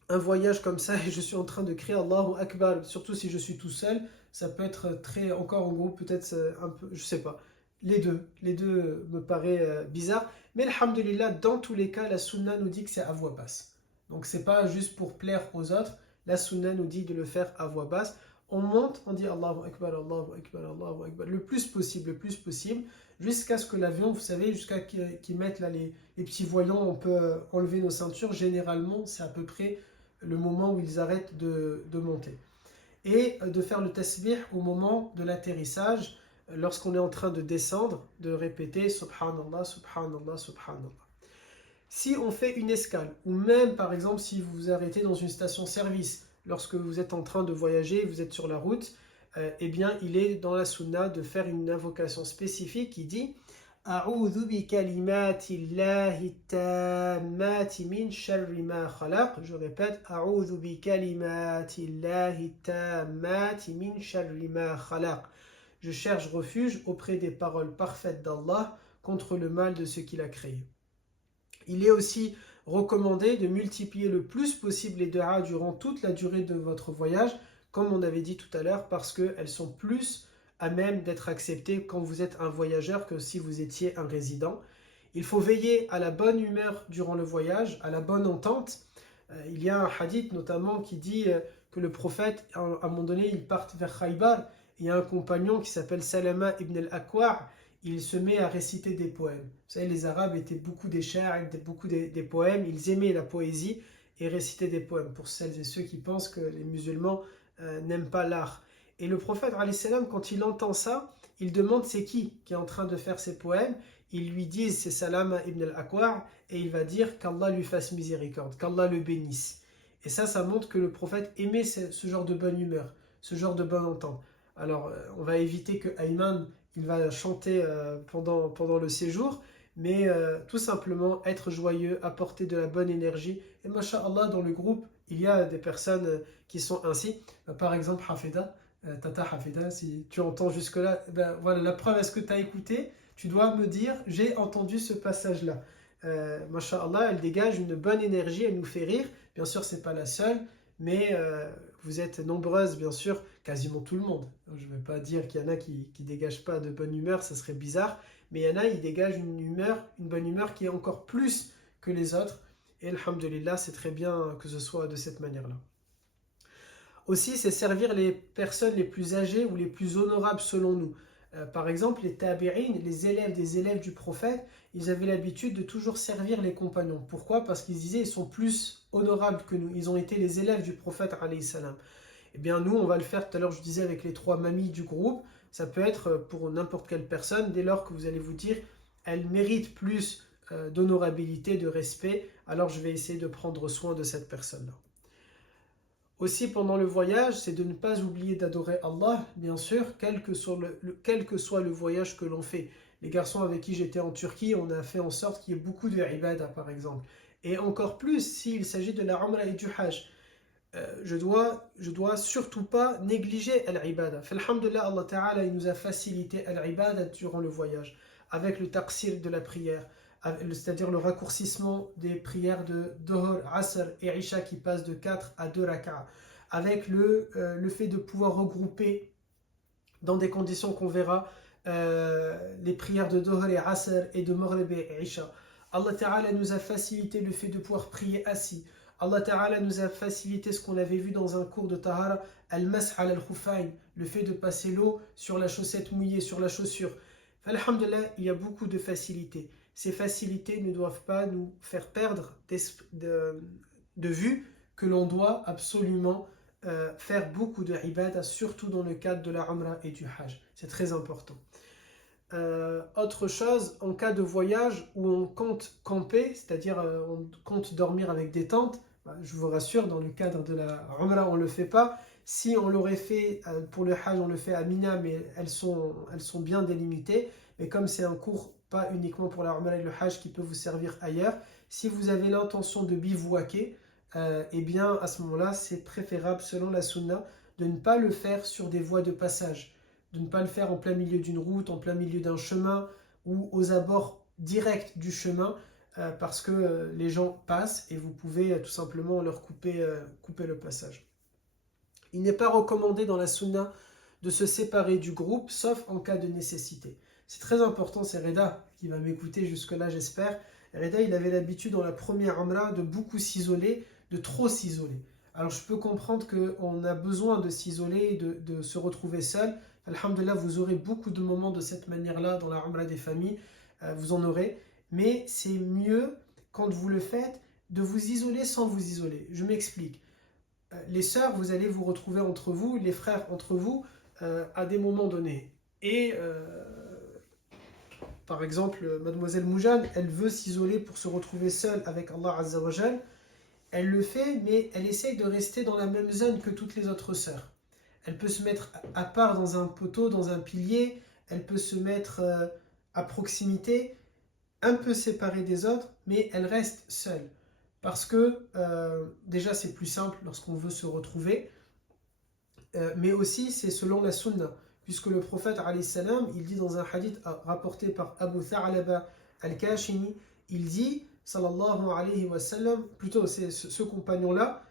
un voyage comme ça et je suis en train de crier Allahu Akbar, surtout si je suis tout seul, ça peut être très, encore en groupe, peut-être un peu, je sais pas. Les deux me paraît bizarre. Mais alhamdulillah, dans tous les cas, la sunna nous dit que c'est à voix basse. Donc c'est pas juste pour plaire aux autres. La sunna nous dit de le faire à voix basse. On monte, on dit Allahu Akbar, Allahu Akbar, Allahu Akbar, le plus possible, jusqu'à ce que l'avion, vous savez, jusqu'à qu'ils mettent là les petits voyants, on peut enlever nos ceintures. Généralement, c'est à peu près le moment où ils arrêtent de monter. Et de faire le tasbih au moment de l'atterrissage, lorsqu'on est en train de descendre, de répéter Subhanallah, Subhanallah, Subhanallah. Si on fait une escale, ou même par exemple si vous vous arrêtez dans une station-service, lorsque vous êtes en train de voyager, vous êtes sur la route, eh bien il est dans la sunna de faire une invocation spécifique qui dit A'udhu bi kalimati Allahi tammati min sharri ma khalaq. Je répète, A'udhu bi kalimati Allahi tammati min sharri ma khalaq. Je cherche refuge auprès des paroles parfaites d'Allah contre le mal de ce qu'il a créé. Il est aussi recommandé de multiplier le plus possible les du'a durant toute la durée de votre voyage, comme on avait dit tout à l'heure, parce qu'elles sont plus à même d'être acceptées quand vous êtes un voyageur que si vous étiez un résident. Il faut veiller à la bonne humeur durant le voyage, à la bonne entente. Il y a un hadith notamment qui dit que le prophète, à un moment donné, il part vers Khaybar. Il y a un compagnon qui s'appelle Salama ibn al-Akwa'. Il se met à réciter des poèmes. Vous savez, les Arabes étaient beaucoup des sha'ir, beaucoup des poèmes. Ils aimaient la poésie et récitaient des poèmes. Pour celles et ceux qui pensent que les musulmans n'aiment pas l'art. Et le prophète, quand il entend ça, il demande c'est qui est en train de faire ces poèmes. Ils lui disent c'est Salama ibn al-Akwa' et il va dire qu'Allah lui fasse miséricorde, qu'Allah le bénisse. Et ça montre que le prophète aimait ce genre de bonne humeur, ce genre de bonne entente. Alors, on va éviter que Ayman il va chanter pendant le séjour, mais tout simplement être joyeux, apporter de la bonne énergie. Et masha'Allah, dans le groupe, il y a des personnes qui sont ainsi. Par exemple, Hafida, Tata Hafida, si tu entends jusque-là, ben, voilà, la preuve, est-ce que tu as écouté? Tu dois me dire, j'ai entendu ce passage-là. Masha'Allah, elle dégage une bonne énergie, elle nous fait rire. Bien sûr, c'est pas la seule, mais vous êtes nombreuses, bien sûr, quasiment tout le monde. Je ne veux pas dire qu'il y en a qui ne dégagent pas de bonne humeur, ça serait bizarre, mais il y en a, ils dégagent une bonne humeur qui est encore plus que les autres. Et alhamdulillah, c'est très bien que ce soit de cette manière-là. Aussi, c'est servir les personnes les plus âgées ou les plus honorables selon nous. Par exemple, les tabi'in, les élèves des élèves du prophète, ils avaient l'habitude de toujours servir les compagnons. Pourquoi? Parce qu'ils disaient ils sont plus honorables que nous. Ils ont été les élèves du prophète, alayhi salam. Eh bien, nous, on va le faire tout à l'heure, je disais, avec les 3 mamies du groupe. Ça peut être pour n'importe quelle personne, dès lors que vous allez vous dire elle mérite plus d'honorabilité, de respect, alors je vais essayer de prendre soin de cette personne-là. Aussi, pendant le voyage, c'est de ne pas oublier d'adorer Allah, bien sûr, quel que soit le voyage que l'on fait. Les garçons avec qui j'étais en Turquie, on a fait en sorte qu'il y ait beaucoup de ibadah, par exemple. Et encore plus s'il s'agit de la Umrah et du Hajj. Je dois surtout pas négliger al-ibada. Alhamdulillah, Allah Ta'ala il nous a facilité al-ibada durant le voyage, avec le taqsir de la prière, c'est-à-dire le raccourcissement des prières de Dhuhr, Asr et Isha qui passent de 4 à 2 raka'a, avec le fait de pouvoir regrouper dans des conditions qu'on verra les prières de Dhuhr et Asr et de Maghrib et Isha. Allah Ta'ala nous a facilité le fait de pouvoir prier assis. Allah Ta'ala nous a facilité ce qu'on avait vu dans un cours de Tahara, al-mas' al-khufayn, le fait de passer l'eau sur la chaussette mouillée, sur la chaussure. Alhamdulillah, il y a beaucoup de facilités. Ces facilités ne doivent pas nous faire perdre de vue que l'on doit absolument faire beaucoup de ibadah, surtout dans le cadre de la Umrah et du Hajj. C'est très important. Autre chose, en cas de voyage où on compte camper, c'est-à-dire on compte dormir avec des tentes, je vous rassure, dans le cadre de la Umrah, on ne le fait pas. Si on l'aurait fait pour le Hajj, on le fait à Mina, mais elles sont bien délimitées. Mais comme c'est un cours pas uniquement pour la Umrah et le Hajj qui peut vous servir ailleurs, si vous avez l'intention de bivouaquer, eh bien à ce moment-là, c'est préférable selon la Sunna de ne pas le faire sur des voies de passage, de ne pas le faire en plein milieu d'une route, en plein milieu d'un chemin ou aux abords directs du chemin, parce que les gens passent et vous pouvez tout simplement leur couper le passage. Il n'est pas recommandé dans la Sunna de se séparer du groupe, sauf en cas de nécessité. C'est très important, c'est Reda qui va m'écouter jusque-là, j'espère. Reda, il avait l'habitude dans la première Umrah de beaucoup s'isoler, de trop s'isoler. Alors je peux comprendre qu'on a besoin de s'isoler, de se retrouver seul. Alhamdulillah, vous aurez beaucoup de moments de cette manière-là dans la Umrah des familles, vous en aurez. Mais c'est mieux, quand vous le faites, de vous isoler sans vous isoler. Je m'explique. Les sœurs, vous allez vous retrouver entre vous, les frères entre vous, à des moments donnés. Et par exemple, mademoiselle Moujane, elle veut s'isoler pour se retrouver seule avec Allah Azza wa Jal. Elle le fait, mais elle essaye de rester dans la même zone que toutes les autres sœurs. Elle peut se mettre à part dans un poteau, dans un pilier, elle peut se mettre à proximité, un peu séparée des autres, mais elle reste seule. Parce que déjà c'est plus simple lorsqu'on veut se retrouver, mais aussi c'est selon la sunna, puisque le prophète alayhi salam, il dit dans un hadith rapporté par Abu Tha'laba al-Kashini, il dit, sallallahu alayhi wa sallam, plutôt c'est ce compagnon-là,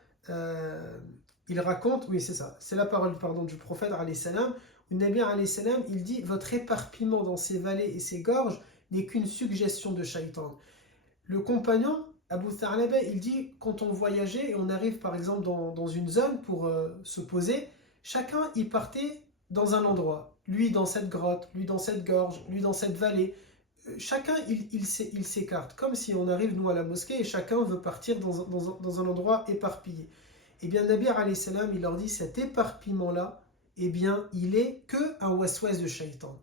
il raconte, oui c'est ça, c'est la parole du prophète alayhi salam, où Nabi alayhi salam, il dit, votre éparpillement dans ces vallées et ces gorges n'est qu'une suggestion de shaitan. Le compagnon, Abu Tha'laba, il dit, quand on voyageait et on arrive par exemple dans une zone pour se poser, chacun y partait dans un endroit. Lui dans cette grotte, lui dans cette gorge, lui dans cette vallée. Chacun, il s'écarte. Comme si on arrive, nous, à la mosquée et chacun veut partir dans un endroit éparpillé. Eh bien, Nabi alayhi salam, il leur dit, cet éparpillement-là, eh bien, il est qu'un waswas de shaitan.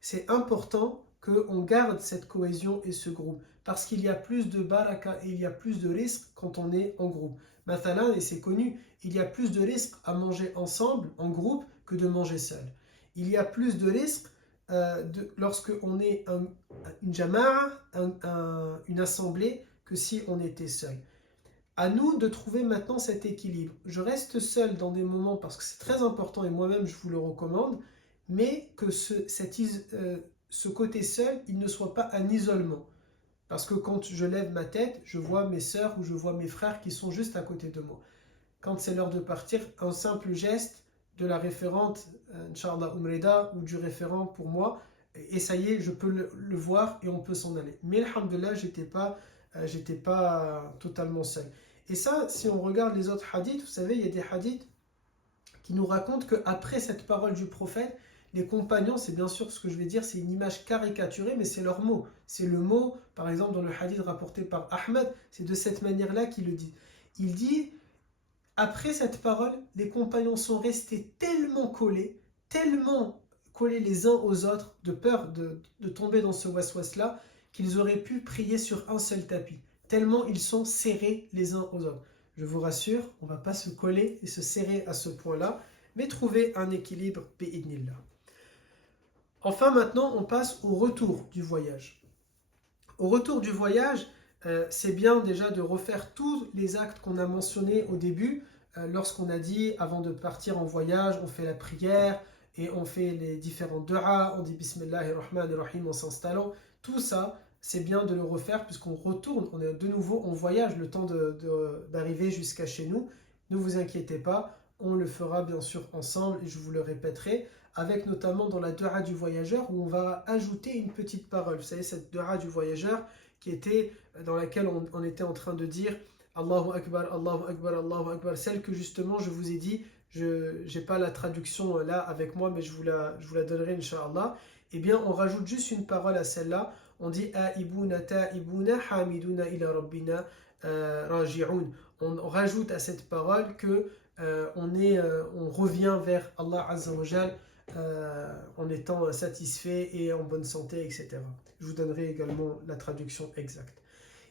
C'est important qu'on garde cette cohésion et ce groupe. Parce qu'il y a plus de baraka et il y a plus de risques quand on est en groupe. Mathalan, et c'est connu, il y a plus de risques à manger ensemble, en groupe, que de manger seul. Il y a plus de risques lorsque on est une jama'a, une assemblée, que si on était seul. À nous de trouver maintenant cet équilibre. Je reste seul dans des moments parce que c'est très important et moi-même je vous le recommande, mais que ce côté seul, il ne soit pas un isolement. Parce que quand je lève ma tête, je vois mes sœurs ou je vois mes frères qui sont juste à côté de moi. Quand c'est l'heure de partir, un simple geste de la référente, Inch'Allah Umreda, ou du référent pour moi, et ça y est, je peux le voir et on peut s'en aller. Mais alhamdoulilah, j'étais pas totalement seul. Et ça, si on regarde les autres hadiths, vous savez, il y a des hadiths qui nous racontent qu'après cette parole du prophète, les compagnons, c'est bien sûr ce que je vais dire, c'est une image caricaturée, mais c'est leur mot. C'est le mot, par exemple, dans le hadith rapporté par Ahmed, c'est de cette manière-là qu'il le dit. Il dit, après cette parole, les compagnons sont restés tellement collés les uns aux autres, de peur de tomber dans ce waswas-là, qu'ils auraient pu prier sur un seul tapis. Tellement ils sont serrés les uns aux autres. Je vous rassure, on ne va pas se coller et se serrer à ce point-là, mais trouver un équilibre, bi'idnillah. Enfin, maintenant, on passe au retour du voyage. Au retour du voyage, c'est bien déjà de refaire tous les actes qu'on a mentionnés au début, lorsqu'on a dit, avant de partir en voyage, on fait la prière, et on fait les différents du'a, on dit Bismillahirrahmanirrahim en s'installant. Tout ça, c'est bien de le refaire puisqu'on retourne, on est de nouveau en voyage, le temps d'arriver jusqu'à chez nous. Ne vous inquiétez pas, on le fera bien sûr ensemble et je vous le répéterai, avec notamment dans la du'a du voyageur où on va ajouter une petite parole. Vous savez, cette du'a du voyageur dans laquelle on était en train de dire Allahu Akbar, Allahu Akbar, Allahu Akbar, celle que justement je vous ai dit. Je n'ai pas la traduction là avec moi, mais je vous la donnerai, Inch'Allah. Eh bien, on rajoute juste une parole à celle-là. On dit Aibuna ta'ibuna hamiduna ila rabbina raji'un. On rajoute à cette parole que on revient vers Allah Azza wa Jal en étant satisfait et en bonne santé, etc. Je vous donnerai également la traduction exacte.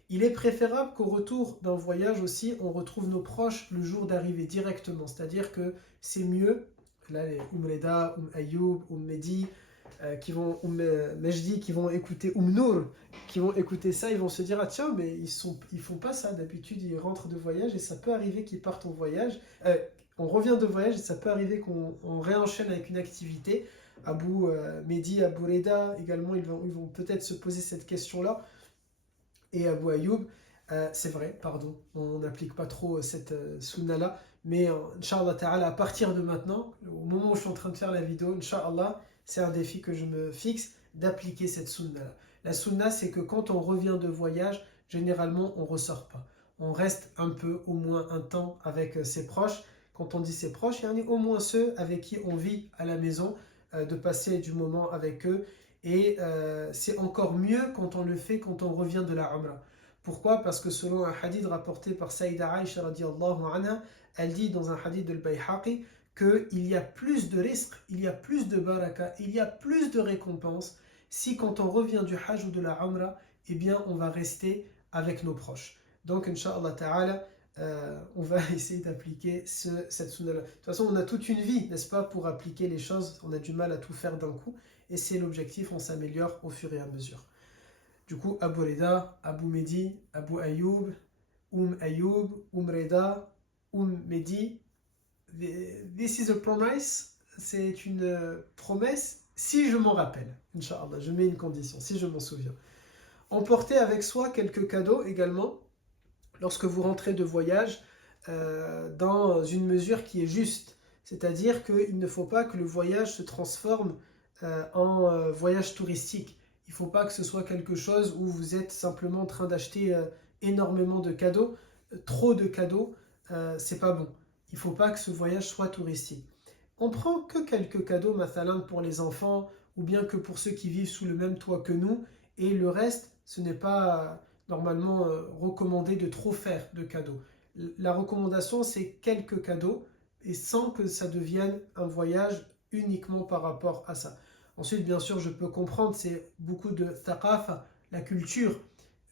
Il est préférable qu'au retour d'un voyage aussi, on retrouve nos proches le jour d'arrivée directement. C'est-à-dire que c'est mieux, là les Reda, Ayoub, Mehdi, Mejdi, qui vont écouter Nour, qui vont écouter ça, ils vont se dire ah tiens, mais ils font pas ça d'habitude, ils rentrent de voyage et ça peut arriver qu'ils partent en voyage. On revient de voyage et ça peut arriver qu'on réenchaîne avec une activité. Mehdi, Abou Reda également, ils vont peut-être se poser cette question-là. Et Abu Ayoub, c'est vrai, pardon, on n'applique pas trop cette sunna-là, mais Inch'Allah Ta'ala, à partir de maintenant, au moment où je suis en train de faire la vidéo, Inch'Allah, c'est un défi que je me fixe d'appliquer cette sunna-là. La sunna, c'est que quand on revient de voyage, généralement, on ne ressort pas. On reste un peu, au moins un temps, avec ses proches. Quand on dit ses proches, il y en a au moins ceux avec qui on vit à la maison, de passer du moment avec eux. Et c'est encore mieux quand on le fait quand on revient de la Umrah. Pourquoi? Parce que selon un hadith rapporté par Saïda Aïcha radiyallahu anha, elle dit dans un hadith de Al-Bayhaqi qu'il y a plus de risques, il y a plus de baraka, il y a plus de récompenses si quand on revient du Hajj ou de la Umrah, eh bien on va rester avec nos proches. Donc Inch'Allah Ta'ala, on va essayer d'appliquer cette sunna-là. De toute façon, on a toute une vie, n'est-ce pas, pour appliquer les choses. On a du mal à tout faire d'un coup. Et c'est l'objectif, on s'améliore au fur et à mesure. Du coup, Abu Reda, Abu Mehdi, Abu Ayoub, Ayoub, Reda, Mehdi. This is a promise. C'est une promesse, si je m'en rappelle. Inch'Allah, je mets une condition, si je m'en souviens. Emportez avec soi quelques cadeaux également, lorsque vous rentrez de voyage, dans une mesure qui est juste. C'est-à-dire qu'il ne faut pas que le voyage se transforme en voyage touristique. Il ne faut pas que ce soit quelque chose où vous êtes simplement en train d'acheter énormément de cadeaux. Trop de cadeaux, c'est pas bon. Il ne faut pas que ce voyage soit touristique. On prend que quelques cadeaux, mathalan pour les enfants, ou bien que pour ceux qui vivent sous le même toit que nous, et le reste, ce n'est pas normalement recommandé de trop faire de cadeaux. La recommandation, c'est quelques cadeaux, et sans que ça devienne un voyage uniquement par rapport à ça. Ensuite, bien sûr, je peux comprendre, c'est beaucoup de thaqafa, la culture.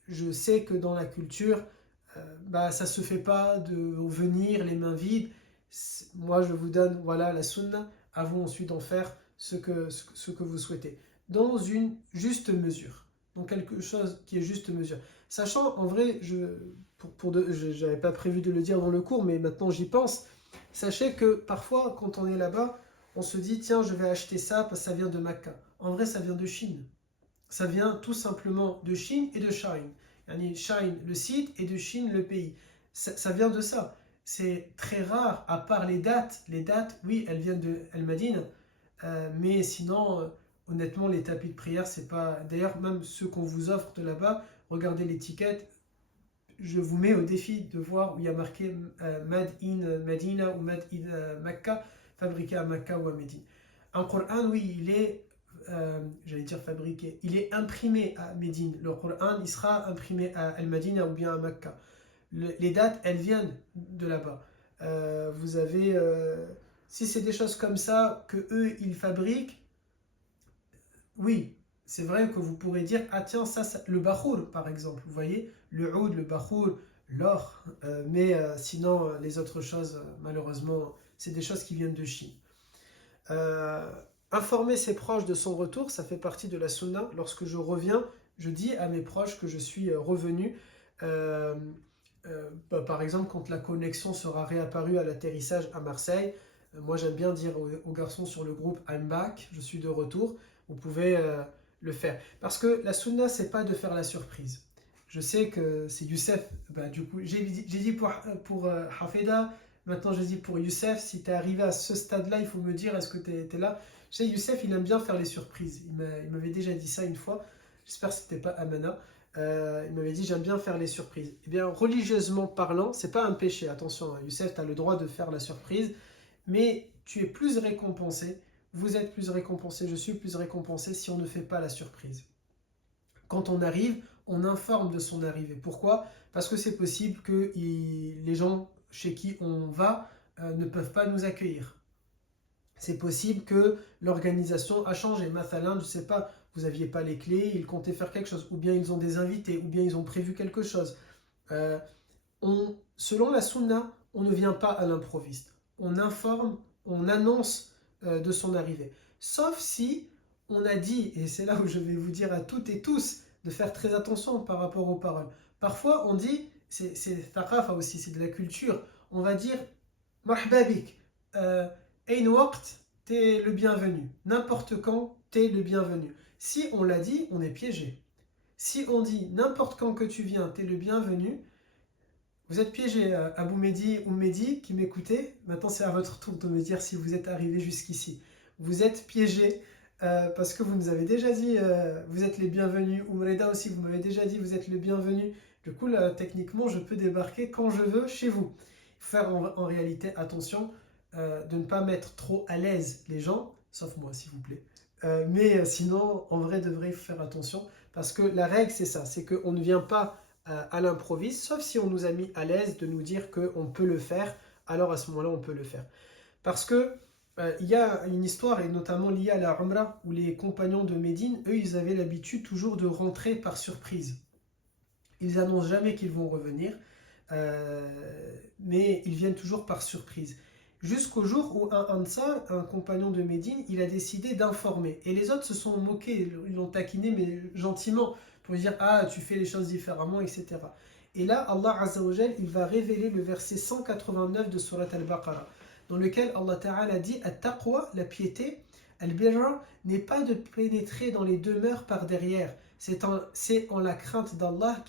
Je sais que dans la culture, ça ne se fait pas de venir les mains vides. Moi, je vous donne voilà, la sunna, à vous ensuite d'en faire ce que vous souhaitez. dans une juste mesure. Donc quelque chose qui est juste mesure. Sachant, en vrai, je n'avais pas prévu de le dire dans le cours, mais maintenant j'y pense. Sachez que parfois, quand on est là-bas, on se dit, tiens, je vais acheter ça parce que ça vient de Mecca. En vrai, ça vient de Chine. Ça vient tout simplement de Chine et de Shine. Yani Shine, le site, et de Chine, le pays. Ça vient de ça. C'est très rare, à part les dates. Les dates, oui, elles viennent de Al-Madine, mais sinon, honnêtement, les tapis de prière, c'est pas. D'ailleurs, même ceux qu'on vous offre de là-bas, regardez l'étiquette. Je vous mets au défi de voir où il y a marqué Made in Medina ou Made in Mecca, fabriqué à Mecca ou à Médine. Un Coran, oui, il est, j'allais dire fabriqué, il est imprimé à Médine. Le Coran, il sera imprimé à Al-Madina ou bien à Mecca. Les dates, elles viennent de là-bas. Vous avez, si c'est des choses comme ça que eux ils fabriquent, oui, c'est vrai que vous pourrez dire, ah tiens, ça le bakhour par exemple, vous voyez, le oud, le bakhour, l'or, mais sinon les autres choses, malheureusement, c'est des choses qui viennent de Chine. Euh, Informer ses proches de son retour, ça fait partie de la sunna. Lorsque je reviens, je dis à mes proches que je suis revenu. Euh, Par exemple, quand la connexion sera réapparue à l'atterrissage à Marseille, moi j'aime bien dire aux garçons sur le groupe I'm back, je suis de retour. Vous pouvez le faire. Parce que la sunna, c'est pas de faire la surprise. Je sais que c'est Youssef. Bah, du coup, j'ai dit pour Hafeda, maintenant je dis pour Youssef. Si tu es arrivé à ce stade-là, il faut me dire est-ce que tu es là. Je sais, Youssef, il aime bien faire les surprises. Il m'avait déjà dit ça une fois. J'espère que c'était pas Amana. Il m'avait dit j'aime bien faire les surprises. Eh bien, religieusement parlant, c'est pas un péché. Attention, hein, Youssef, tu as le droit de faire la surprise, mais tu es plus récompensé. Vous êtes plus récompensé, je suis plus récompensé si on ne fait pas la surprise. Quand on arrive, on informe de son arrivée. Pourquoi? Parce que c'est possible que les gens chez qui on va ne peuvent pas nous accueillir. C'est possible que l'organisation a changé. Mathalan, je ne sais pas, vous n'aviez pas les clés, ils comptaient faire quelque chose, ou bien ils ont des invités, ou bien ils ont prévu quelque chose. Euh, Selon la sunna, on ne vient pas à l'improviste. On informe, on annonce de son arrivée. Sauf si on a dit, et c'est là où je vais vous dire à toutes et tous de faire très attention par rapport aux paroles. Parfois on dit, c'est thaqafa aussi, c'est de la culture, on va dire marhaba bik, ayn waqt, t'es le bienvenu. N'importe quand, t'es le bienvenu. Si on l'a dit, on est piégé. Si on dit n'importe quand que tu viens, t'es le bienvenu, vous êtes piégé, Abou Mehdi ou Mehdi qui m'écoutez. Maintenant, c'est à votre tour de me dire si vous êtes arrivé jusqu'ici. Vous êtes piégé parce que vous nous avez déjà dit vous êtes les bienvenus. Ou Reda aussi, vous m'avez déjà dit vous êtes les bienvenus. Du coup, là, techniquement, je peux débarquer quand je veux chez vous. Il faut faire en réalité attention de ne pas mettre trop à l'aise les gens, sauf moi, s'il vous plaît. Mais sinon, en vrai, devrait faire attention parce que la règle, c'est ça c'est qu'on ne vient pas à l'improviste, sauf si on nous a mis à l'aise de nous dire qu'on peut le faire, alors à ce moment-là, on peut le faire. Parce que il y a une histoire, et notamment liée à la Umrah, où les compagnons de Médine, eux, ils avaient l'habitude toujours de rentrer par surprise. Ils annoncent jamais qu'ils vont revenir, mais ils viennent toujours par surprise. Jusqu'au jour où un Ansar, un compagnon de Médine, il a décidé d'informer. Et les autres se sont moqués, ils l'ont taquiné, mais gentiment, pour dire ah tu fais les choses différemment, etc. Et là Allah Azza wa Jal, il va révéler le verset 189 de Surat Al-Baqarah, dans lequel Allah Ta'ala dit at-taqwa, la piété, al-birra, n'est pas de pénétrer dans les demeures par derrière, c'est en la crainte d'Allah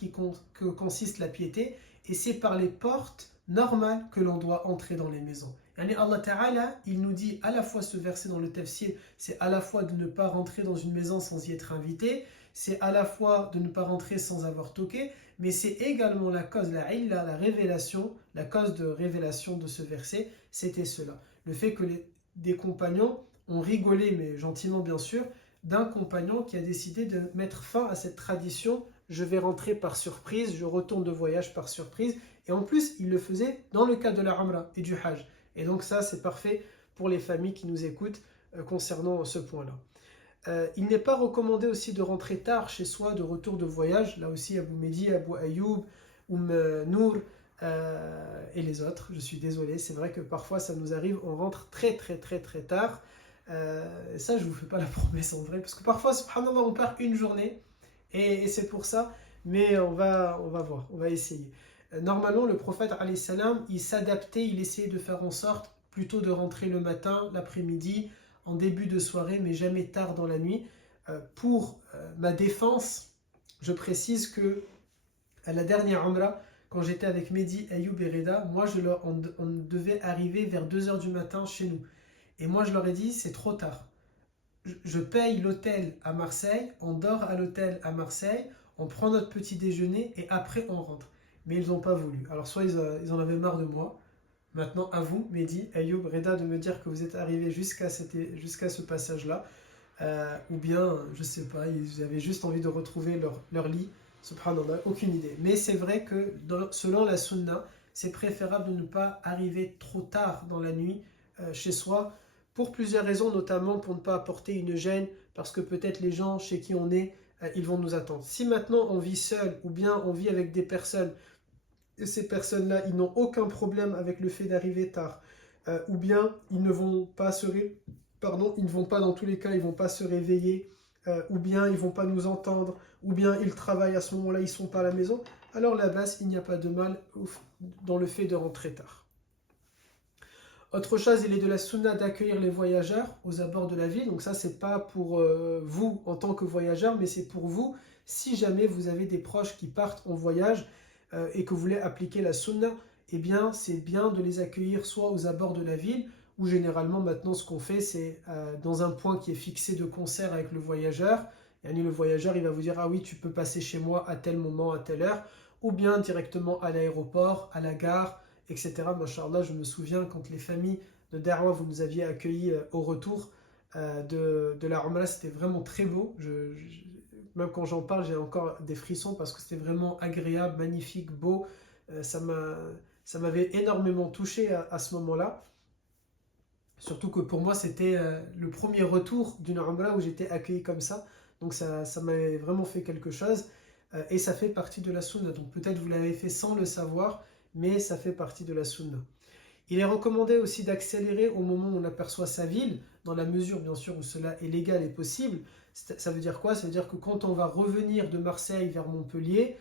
que consiste la piété, et c'est par les portes normales que l'on doit entrer dans les maisons. Yani Allah Ta'ala, il nous dit à la fois ce verset dans le tafsir, c'est à la fois de ne pas rentrer dans une maison sans y être invité, c'est à la fois de ne pas rentrer sans avoir toqué, mais c'est également la cause, la révélation, la cause de révélation de ce verset, c'était cela. Le fait que des compagnons ont rigolé, mais gentiment bien sûr, d'un compagnon qui a décidé de mettre fin à cette tradition, je vais rentrer par surprise, je retourne de voyage par surprise, et en plus, il le faisait dans le cas de la Umrah et du Hajj. Et donc ça, c'est parfait pour les familles qui nous écoutent concernant ce point-là. Il n'est pas recommandé aussi de rentrer tard chez soi de retour de voyage. Là aussi, Abou Mehdi, Abou Ayoub, Nour et les autres. Je suis désolé, c'est vrai que parfois ça nous arrive, on rentre très très très très tard. Ça, je ne vous fais pas la promesse en vrai, parce que parfois, subhanallah, on part une journée, et c'est pour ça, mais on va voir, on va essayer. Normalement, le prophète, alayhi salam, il s'adaptait, il essayait de faire en sorte plutôt de rentrer le matin, l'après-midi, en début de soirée, mais jamais tard dans la nuit. Pour ma défense, je précise que à la dernière Umrah, quand j'étais avec Mehdi, Ayoub et Reda, moi, on devait arriver vers 2h du matin chez nous. Et moi, je leur ai dit, c'est trop tard. Je paye l'hôtel à Marseille, on dort à l'hôtel à Marseille, on prend notre petit déjeuner et après on rentre. Mais ils n'ont pas voulu. Alors soit ils en avaient marre de moi. Maintenant, à vous, Mehdi, Ayoub, Reda, de me dire que vous êtes arrivés jusqu'à ce passage-là. Ou bien, je ne sais pas, ils avaient juste envie de retrouver leur lit. Subhanallah, aucune idée. Mais c'est vrai que selon la sunna, c'est préférable de ne pas arriver trop tard dans la nuit chez soi, pour plusieurs raisons, notamment pour ne pas apporter une gêne, parce que peut-être les gens chez qui on est, ils vont nous attendre. Si maintenant on vit seul, ou bien on vit avec des personnes, et ces personnes-là, ils n'ont aucun problème avec le fait d'arriver tard, ou bien ils ne vont pas ils ne vont pas dans tous les cas, ils ne vont pas se réveiller, ou bien ils ne vont pas nous entendre, ou bien ils travaillent à ce moment-là, ils ne sont pas à la maison, alors là-bas, il n'y a pas de mal dans le fait de rentrer tard. Autre chose, il est de la sunna d'accueillir les voyageurs aux abords de la ville. Donc ça, c'est pas pour vous en tant que voyageur, mais c'est pour vous si jamais vous avez des proches qui partent en voyage et que vous voulez appliquer la sunna. Eh bien, c'est bien de les accueillir soit aux abords de la ville, ou généralement maintenant ce qu'on fait, c'est dans un point qui est fixé de concert avec le voyageur. Et le voyageur, il va vous dire, ah oui, tu peux passer chez moi à tel moment, à telle heure, ou bien directement à l'aéroport, à la gare, etc. Masha'Allah, je me souviens quand les familles de Darwa, vous nous aviez accueillis au retour de la Umrah, c'était vraiment très beau. Même quand j'en parle, j'ai encore des frissons parce que c'était vraiment agréable, magnifique, beau. Ça m'avait énormément touché à ce moment-là. Surtout que pour moi, c'était le premier retour d'une Umrah où j'étais accueilli comme ça. Donc ça m'avait vraiment fait quelque chose. Et ça fait partie de la sunna. Donc peut-être vous l'avez fait sans le savoir, mais ça fait partie de la sunna. Il est recommandé aussi d'accélérer au moment où on aperçoit sa ville, dans la mesure bien sûr où cela est légal et possible. Ça veut dire quoi? Ça veut dire que quand on va revenir de Marseille vers Montpellier,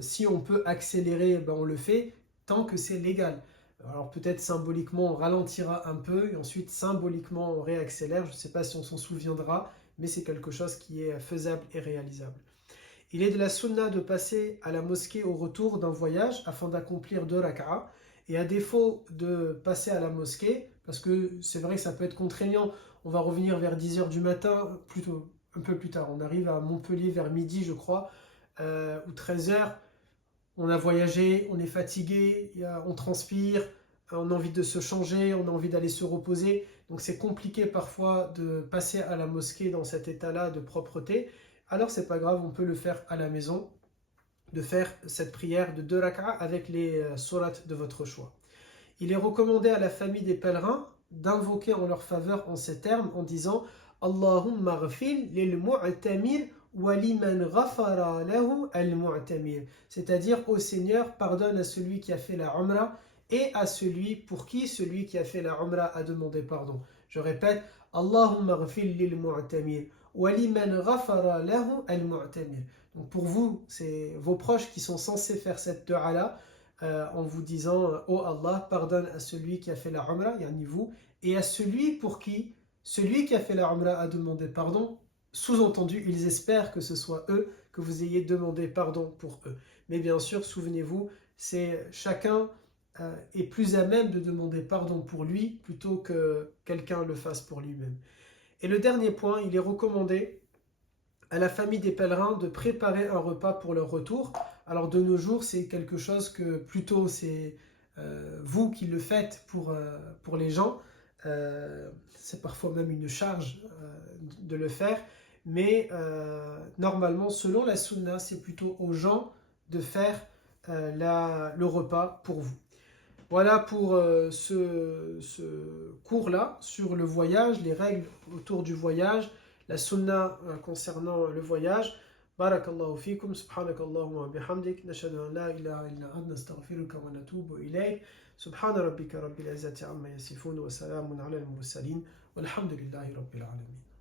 si on peut accélérer, ben on le fait tant que c'est légal. Alors peut-être symboliquement on ralentira un peu et ensuite symboliquement on réaccélère. Je ne sais pas si on s'en souviendra, mais c'est quelque chose qui est faisable et réalisable. Il est de la sunna de passer à la mosquée au retour d'un voyage afin d'accomplir 2 rak'a. Et à défaut de passer à la mosquée, parce que c'est vrai que ça peut être contraignant, on va revenir vers 10h du matin, plutôt un peu plus tard. On arrive à Montpellier vers midi, je crois, ou 13h. On a voyagé, on est fatigué, on transpire, on a envie de se changer, on a envie d'aller se reposer. Donc c'est compliqué parfois de passer à la mosquée dans cet état-là de propreté. Alors c'est pas grave, on peut le faire à la maison, de faire cette prière de 2 rak'a avec les sourates de votre choix. Il est recommandé à la famille des pèlerins d'invoquer en leur faveur en ces termes en disant Allahumma ghfir lil mu'tamir wa liman ghafara lahu al mu'tamir. C'est-à-dire, ô Seigneur, pardonne à celui qui a fait la Umrah et à celui pour qui celui qui a fait la Umrah a demandé pardon. Je répète, Allahumma ghfir lil mu'tamir wa liman ghafara lahu al mu'tamir. Donc pour vous, c'est vos proches qui sont censés faire cette dua-là en vous disant « Oh Allah, pardonne à celui qui a fait la Umrah, yani vous, et à celui pour qui celui qui a fait la Umrah a demandé pardon. » Sous-entendu, ils espèrent que ce soit eux, que vous ayez demandé pardon pour eux. Mais bien sûr, souvenez-vous, c'est chacun est plus à même de demander pardon pour lui plutôt que quelqu'un le fasse pour lui-même. Et le dernier point, il est recommandé à la famille des pèlerins de préparer un repas pour leur retour. Alors de nos jours, c'est quelque chose que plutôt c'est vous qui le faites pour les gens. C'est parfois même une charge de le faire. Mais normalement, selon la sunna, c'est plutôt aux gens de faire le repas pour vous. Voilà pour ce cours-là sur le voyage, les règles autour du voyage, la sunna concernant le voyage. بارك الله فيكم. سبحانك اللهم وبحمدك نشهد أن لا إله إلا أنت نستغفرك ونتوب إليك. سبحان ربك رب العزة عما يصفون وسلام على المرسلين والحمد لله رب العالمين.